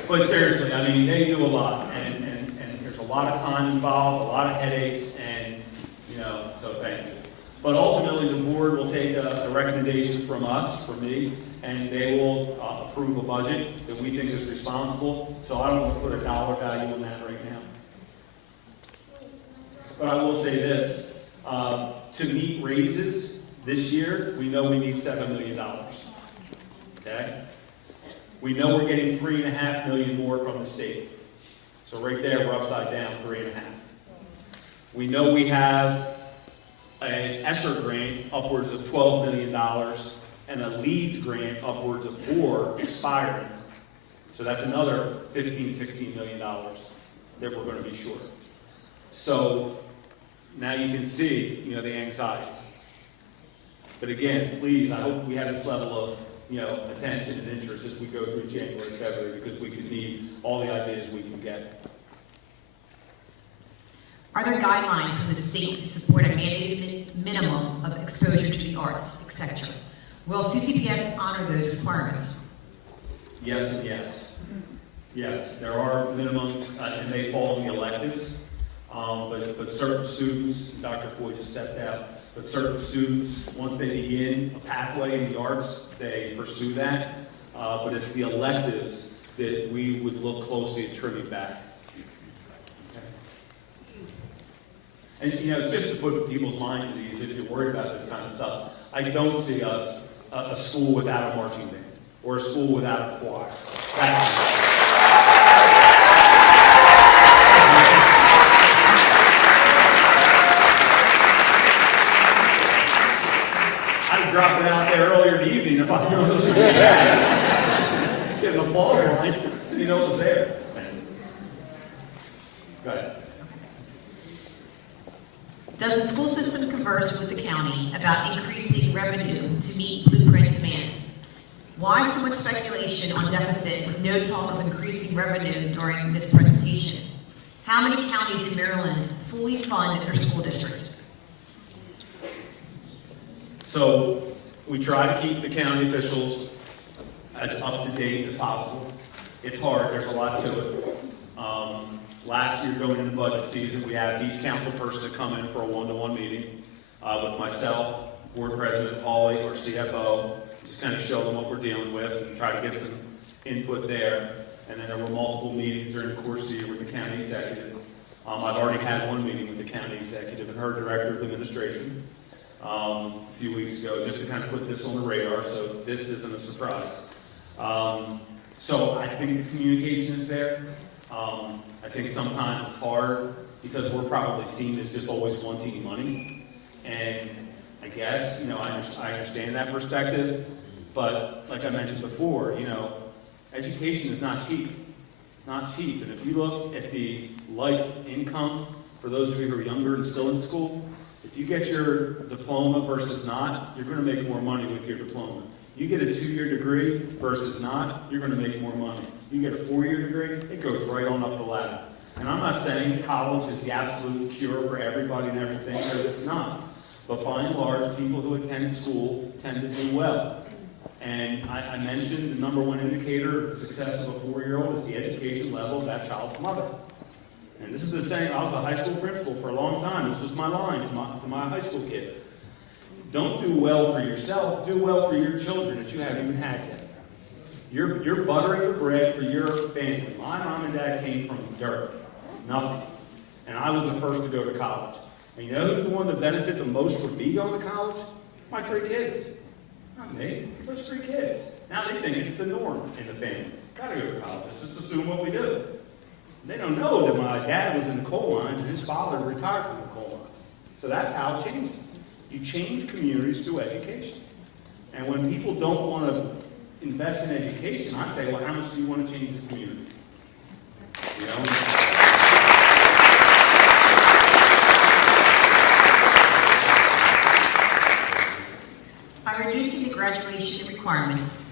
But seriously, I mean, they do a lot, and there's a lot of time involved, a lot of headaches, and, so thank you. But ultimately, the board will take a recommendation from us, from me, and they will approve a budget that we think is responsible. So I don't want to put a dollar value on that right now. But I will say this, to meet raises this year, we know we need $7 million. Okay? We know we're getting $3.5 million more from the state. So right there, we're upside down, 3.5. We know we have an ESSER grant upwards of $12 million and a LEAD grant upwards of 4 expiring. So that's another $15–16 million that we're going to be short. So now you can see, the anxiety. But again, please, I hope we have this level of, attention and interest as we go through January, February, because we could need all the ideas we can get. Are there guidelines from the state to support a mandated minimum of exposure to the arts, etc.? Will CCPS honor those requirements? Yes and yes. Yes, there are minimums, and they fall in the electives, but certain students, Dr. Floyd just stepped out, but certain students, once they begin a pathway in the arts, they pursue that, but it's the electives that we would look closely at trimming back. And, just to put people's minds at ease, if you're worried about this kind of stuff, I don't see us a school without a marching band or a school without a choir. I'd drop it out there earlier in the evening if I knew it was there. Getting the ball line, so you know it was there. Go ahead. Does the school system converse with the county about increasing revenue to meet blueprint demand? Why so much speculation on deficit with no talk of increasing revenue during this presentation? How many counties in Maryland fully fund their school district? So we try to keep the county officials as up to date as possible. It's hard, there's a lot to it. Last year, going into budget season, we asked each council person to come in for a one-to-one meeting with myself, Board President Hawley, our CFO, just kind of show them what we're dealing with and try to get some input there. And then there were multiple meetings during the course of the year with the county executive. I've already had one meeting with the county executive and her director of administration a few weeks ago, just to kind of put this on the radar, so this isn't a surprise. So I think the communication is there. I think sometimes it's hard because we're probably seen as just always wanting money. And I guess, I understand that perspective, but like I mentioned before, education is not cheap. It's not cheap. And if you look at the life incomes for those of you who are younger and still in school, if you get your diploma versus not, you're going to make more money with your diploma. You get a 2-year degree versus not, you're going to make more money. You get a 4-year degree, it goes right on up the ladder. And I'm not saying college is the absolute cure for everybody and everything, because it's not. But by and large, people who attend school tend to do well. And I mentioned the number one indicator of the success of a 4-year-old is the education level of that child's mother. And this is the same, I was a high school principal for a long time. This was my line to my high school kids. Don't do well for yourself, do well for your children that you haven't even had yet. You're buttering the bread for your family. My mom and dad came from dirt, nothing. And I was the first to go to college. And you know who's the one that benefited the most from me going to college? My 3 kids. Not me, those 3 kids. Now they think it's the norm in the family. Gotta go to college, just assume what we do. They don't know that my dad was in the coal mines and his father retired from the coal mines. So that's how it changes. You change communities through education. And when people don't want to invest in education, I say, well, how much do you want to change the community? By reducing the graduation requirements,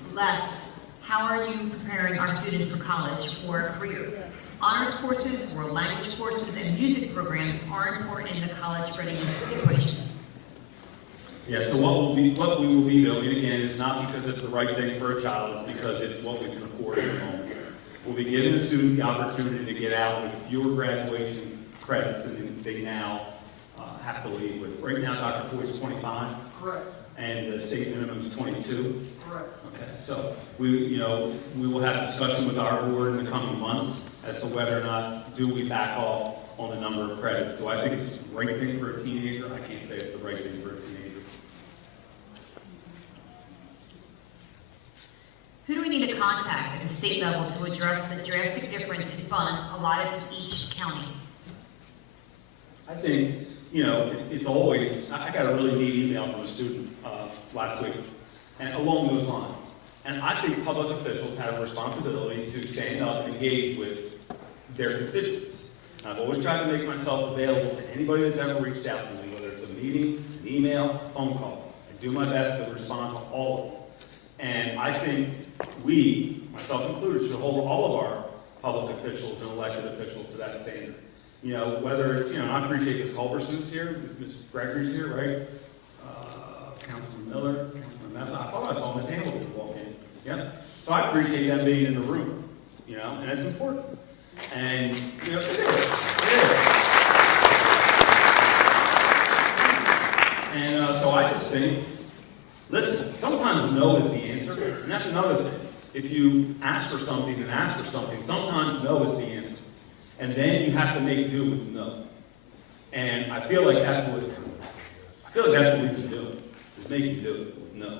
how are you preparing our students for college or a career? Honors courses, world language courses, and music programs are important in the college readiness equation. Yeah, so what we will be doing, again, is not because it's the right thing for a child, it's because it's what we can afford at the moment. We'll be giving the student the opportunity to get out with fewer graduation credits than they now have to leave with. Right now, Dr. Floyd is 25. Correct. And the state minimum is 22. Correct. Okay, so we will have discussion with our board in the coming months as to whether or not do we back off on the number of credits. Do I think it's the right thing for a teenager? I can't say it's the right thing for a teenager. Who do we need to contact at the state level to address the drastic difference in funds allotted to each county? I think, it's always, I got a really neat email from a student last week, and along those lines. And I think public officials have a responsibility to stand up and engage with their constituents. And I've always tried to make myself available to anybody that's ever reached out to me, whether it's a meeting, an email, a phone call. I do my best to respond to all of them. And I think we, myself included, should hold all of our public officials and elected officials to that standard. You know, whether it's, I appreciate Ms. Culberson's here, Ms. Gregory's here, right? Councilman Miller, Councilman Meth. I thought I saw Ms. Hamilton walk in. Yeah. So I appreciate them being in the room, and it's important. And, it is. It is. And so I just think, listen, sometimes no is the answer, and that's another thing. If you ask for something and ask for something, sometimes no is the answer. And then you have to make do with no. And I feel like that's what we've been doing, is making do with no.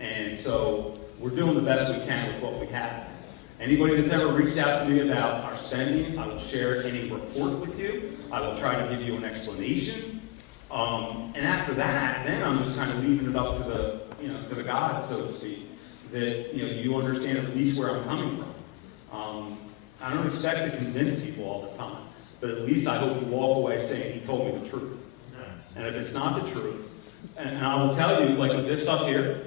And so we're doing the best we can with what we have. Anybody that's ever reached out to me about our spending, I will share any report with you. I will try to give you an explanation. And after that, then I'm just kind of leaving it up to the gods, so to speak, that, you understand at least where I'm coming from. I don't expect to convince people all the time, but at least I hope you walk away saying he told me the truth. And if it's not the truth, and I will tell you, like with this stuff here,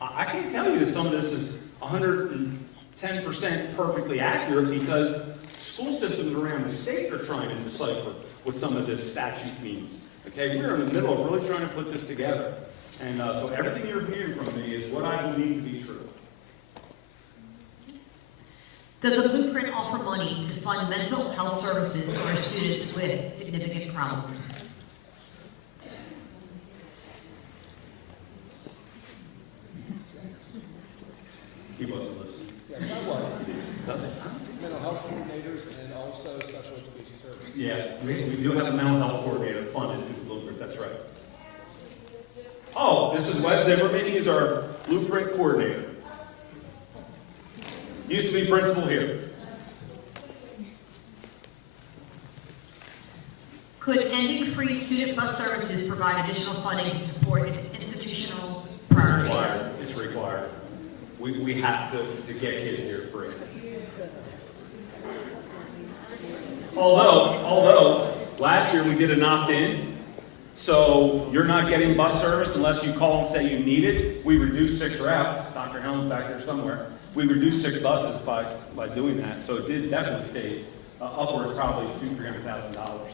I can't tell you that some of this is 110% perfectly accurate because school systems around the state are trying to decipher what some of this statute means. Okay, we're in the middle of really trying to put this together. And so everything you're hearing from me is what I believe to be true. Does the Blueprint offer money to fund mental health services to our students with significant problems? He wasn't listening. Yes, I was. Does it? Mental health coordinators and also special education services. Yeah, we do have a mental health coordinator funded through the Blueprint, that's right. Oh, this is Wes Zimmerman, he is our Blueprint coordinator. Used to be principal here. Could ending free student bus services provide additional funding to support institutional priorities? It's required. We have to get kids here free. Although, last year we did an opt-in, so you're not getting bus service unless you call and say you need it. We reduced 6 routes. Dr. Helm's back there somewhere. We reduced 6 buses by doing that, so it did definitely save upwards probably $200,000-$300,000.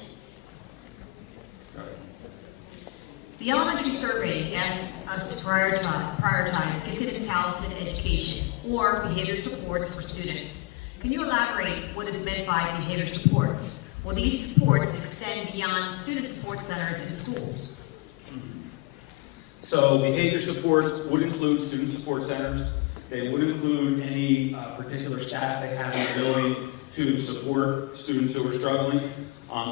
The elementary survey asks us to prioritize gifted and talented education or behavior supports for students. Can you elaborate what is meant by behavior supports? Will these supports extend beyond student support centers in schools? So behavior supports would include student support centers. They would include any particular staff they have the ability to support students who are struggling.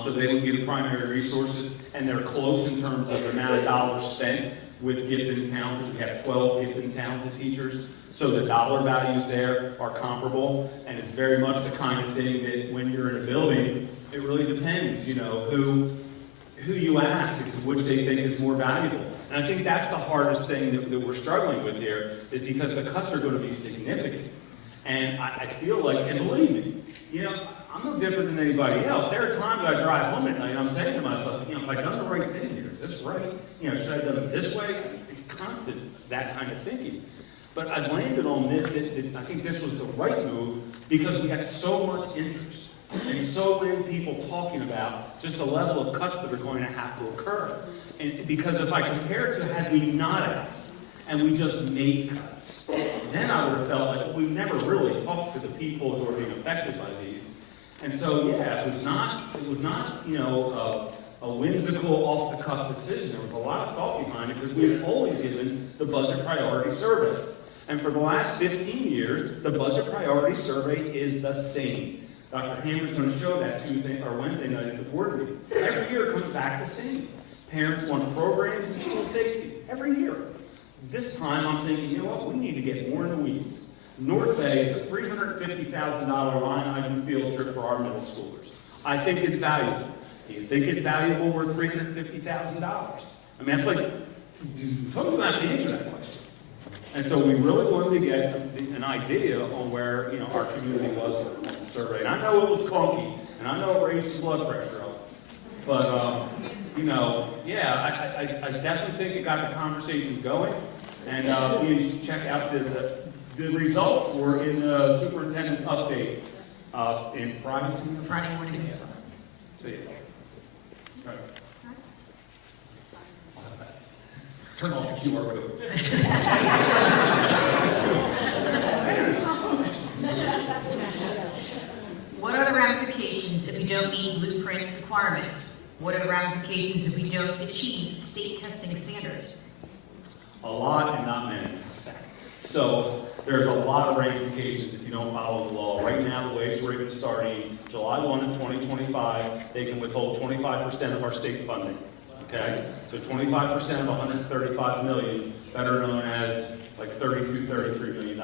So they would be the primary resources, and they're close in terms of the amount of dollars spent with gifted and talented. We have 12 gifted and talented teachers, so the dollar values there are comparable, and it's very much the kind of thing that when you're in a building, it really depends, who you ask as to which they think is more valuable. And I think that's the hardest thing that we're struggling with here, is because the cuts are going to be significant. And I feel like, and believe me, I'm no different than anybody else. There are times I drive home at night and I'm saying to myself, have I done the right thing here? Is this right? Should I have done it this way? It's constant, that kind of thinking. But I've landed on this, that I think this was the right move because we had so much interest and so many people talking about just the level of cuts that are going to have to occur. And because if I compare it to had we not asked and we just made cuts, then I would have felt like we've never really talked to the people who are being affected by these. And so, yeah, it was not, a whimsical, off-the-cuff decision. There was a lot of thought behind it because we had always given the budget priority survey. And for the last 15 years, the budget priority survey is the same. Dr. Hammer's going to show that Tuesday or Wednesday night at the board meeting. Every year it comes back the same. Parents want programs and school safety. Every year. This time I'm thinking, we need to get more in the weeds. North Bay is a $350,000 line item field trip for our middle schoolers. I think it's valuable. Do you think it's valuable worth $350,000? I mean, that's like, someone's going to have to answer that question. And so we really wanted to get an idea on where, you know, our community was on the survey. And I know it was clunky, and I know it raised some blood pressure up. But, you know, yeah, I definitely think it got the conversation going. And please check out the results were in the superintendent's update in Friday morning. See you. Right. Turn off the QR code. What are the ramifications if we don't meet blueprint requirements? What are the ramifications if we don't achieve state testing standards? A lot and not many. So there's a lot of ramifications if you don't follow the law. Right now, the way it's written, starting July 1 of 2025, they can withhold 25% of our state funding. Okay? So 25% of 135 million, better known as like $33 million,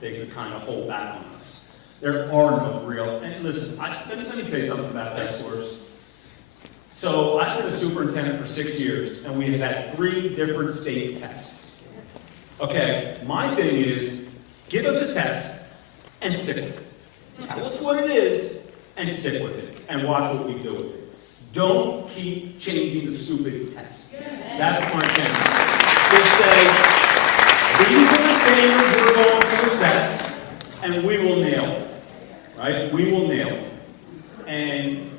they could kind of hold back on us. There are no real, and listen, let me say something about test scores. So I've been a superintendent for 6 years, and we have had 3 different state tests. Okay, my thing is, give us a test and stick with it. Tell us what it is and stick with it, and watch what we do with it. Don't keep changing the stupid test. That's my thing. Just say, these are the standards we're going to assess, and we will nail it. Right? We will nail it. And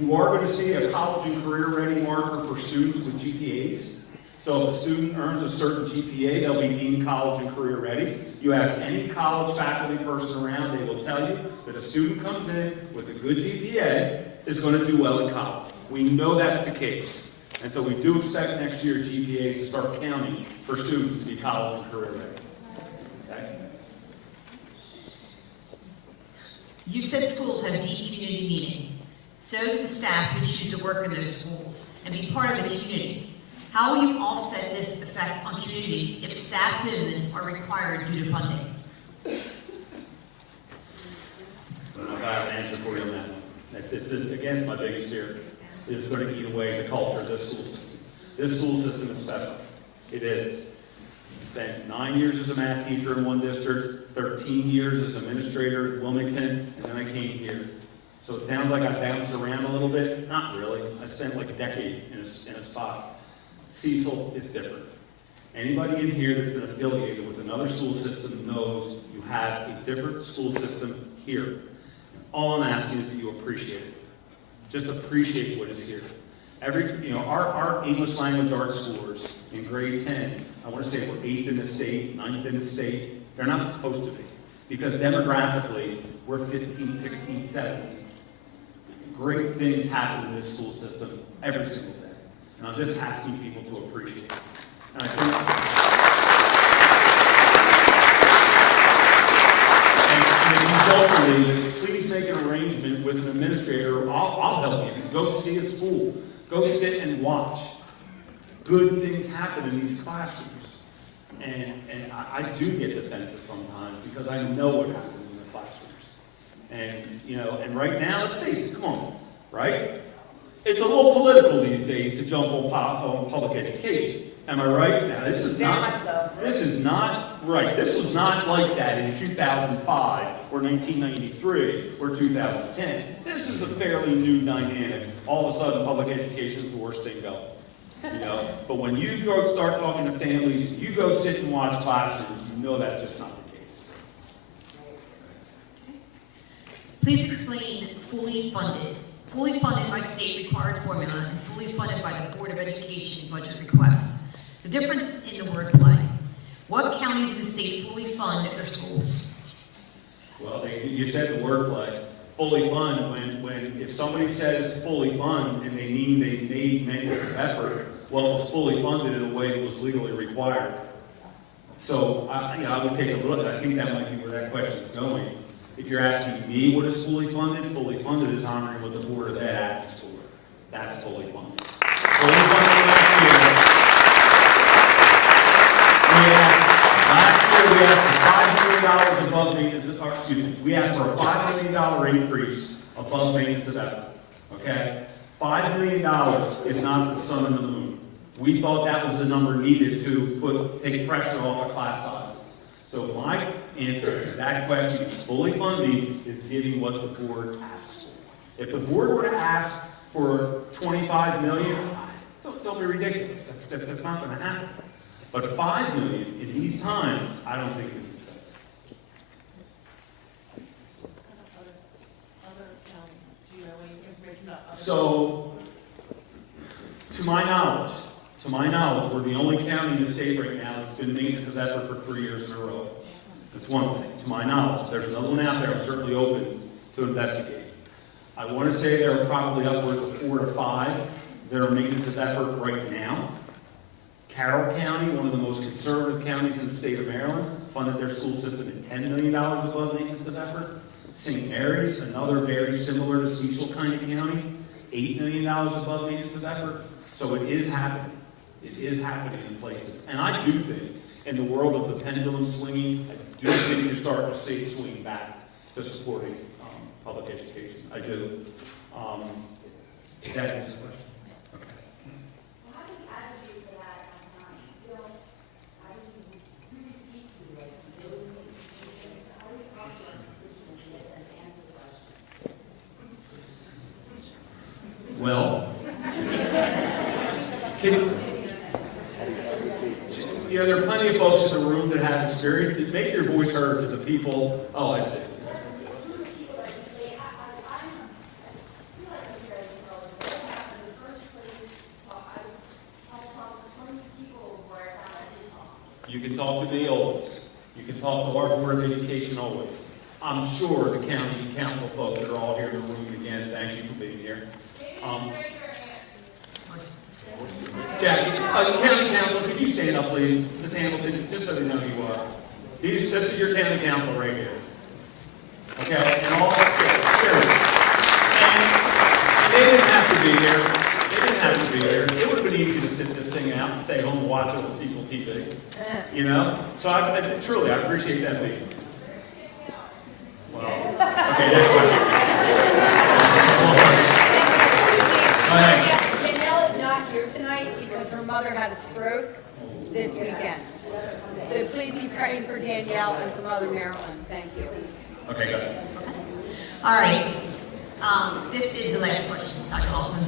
you are going to see a college and career ready marker for students with GPAs. So if a student earns a certain GPA, they'll be deemed college and career ready. You ask any college faculty person around, they will tell you that a student comes in with a good GPA is going to do well in college. We know that's the case. And so we do expect next year GPAs to start counting for students to be college and career ready. Okay? You said schools have deep community meaning. So do the staff who choose to work in those schools and be part of the community. How will you offset this effect on community if staff movements are required due to funding? I got an answer for you on that. It's against my biggest fear. It's going to eat away the culture of this school system. This school system is special. It is. Spent 9 years as a math teacher in one district, 13 years as administrator at Wilmington, and then I came here. So it sounds like I bounced around a little bit. Not really. I spent like a decade in a spot. Cecil is different. Anybody in here that's been affiliated with another school system knows you have a different school system here. All I'm asking is that you appreciate it. Just appreciate what is here. Our English language arts scores in grade 10, I want to say we're 8th in the state, 9th in the state. They're not supposed to be. Because demographically, we're 15, 16, 17. Great things happen in this school system every single day. And I'm just asking people to appreciate it. And I think, and if you don't believe it, please make an arrangement with an administrator. I'll help you. Go see a school. Go sit and watch. Good things happen in these classrooms. And I do get defensive sometimes because I know what happens in the classrooms. And right now, let's face it, come on, right? It's a little political these days to jump on public education. Am I right? Now, this is not right. This was not like that in 2005 or 1993 or 2010. This is a fairly new dynamic. All of a sudden, public education is the worst thing going. But when you go start talking to families, you go sit and watch classrooms, you know that's just not the case. Please explain fully funded. Fully funded by state required formula and fully funded by the Board of Education budget request. The difference in the wordplay. What counties in the state fully fund their schools? Well, you said the wordplay. Fully fund, if somebody says fully fund and they mean they made maintenance effort, well, it was fully funded in a way that was legally required. So I would take a look. I think that might be where that question is going. If you're asking me what is fully funded is honoring what the Board of Ed asks for. That's fully funded. Fully funded last year we asked for $5 million above maintenance, we asked for a $5 million increase above maintenance of effort. Okay? $5 million is not the sun and the moon. we thought that was the number needed to take pressure off of class sizes. So my answer to that question, fully funding, is giving what the board asks for. If the board were to ask for 25 million, don't be ridiculous. That's not going to happen. But 5 million in these times, I don't think is success. Other counties, do you know any information about other? So, to my knowledge, we're the only county in the state right now that's been maintenance of effort for 3 years in a row. That's one thing. To my knowledge, there's another one out there I'm certainly open to investigate. I want to say there are probably upwards of 4 to 5 that are maintenance of effort right now. Carroll County, one of the most conservative counties in the state of Maryland, funded their school system at $10 million above maintenance of effort. St. Mary's, another very similar to Cecil kind of county, $8 million above maintenance of effort. So it is happening. It is happening in places. And I do think, in the world of the pendulum swinging, I do think you're starting to see it swing back to supporting public education. I do. Did that answer the question? Well, there are plenty of folks in the room that have experience. Make your voice heard to the people. Oh, I see. You can talk to me always. You can talk to our Board of Education always. I'm sure the county council folks that are all here in the room, again, thank you for being here. Jackie, county council, could you stand up, please? Ms. Hamilton, just so they know who you are. This is your county council right here. Okay? And all seriously. And they didn't have to be here. They didn't have to be here. It would have been easy to sit this thing out and stay home and watch it with Cecil TV. You know? So truly, I appreciate that being. Well, okay, next question. Go ahead. Danielle is not here tonight because her mother had a stroke this weekend. So please be praying for Danielle and for Mother Marilyn. Thank you. Okay, go ahead. All right. This is the last question, Dr. Lawson.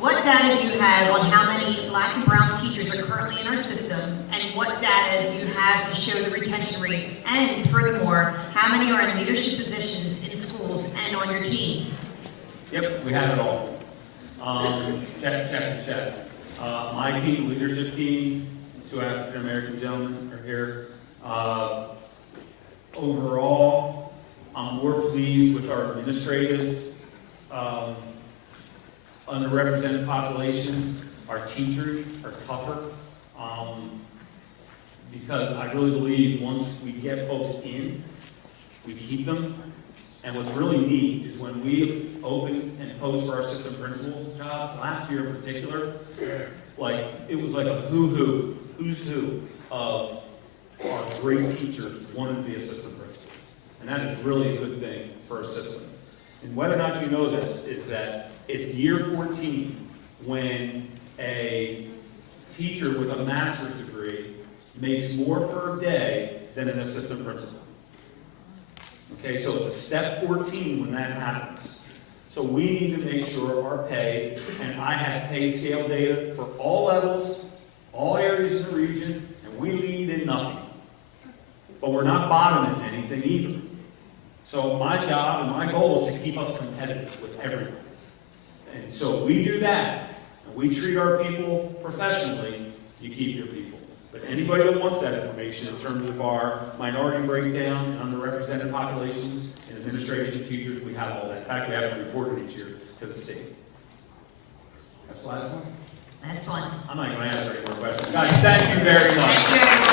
What data do you have on how many Black and Brown teachers are currently in our system, and what data do you have to show the retention rates? And furthermore, how many are in leadership positions in schools and on your team? Yep, we have it all. Check. My team, leadership team, 2 African American gentlemen are here. Overall, I'm more pleased with our administrative underrepresented populations. Our teachers are tougher because I really believe once we get folks in, we keep them. And what's really neat is when we open and post for our assistant principals jobs, last year in particular, it was like a who's who of our great teachers wanted to be assistant principals. And that is really a good thing for a system. And whether or not you know this is that it's year 14 when a teacher with a master's degree makes more per day than an assistant principal. Okay, so it's a step 14 when that happens. So we need to make sure our pay, and I have pay scale data for all levels, all areas of the region, and we lead in nothing. But we're not bottoming anything either. So my job and my goal is to keep us competitive with everyone. And so we do that, and we treat our people professionally, you keep your people. But anybody that wants that information in terms of our minority breakdown and underrepresented populations and administration teachers, we have all that. In fact, we have to report it each year to the state. That's the last one? Last one. I'm not going to answer any more questions. Guys, thank you very much. Thank you, everyone.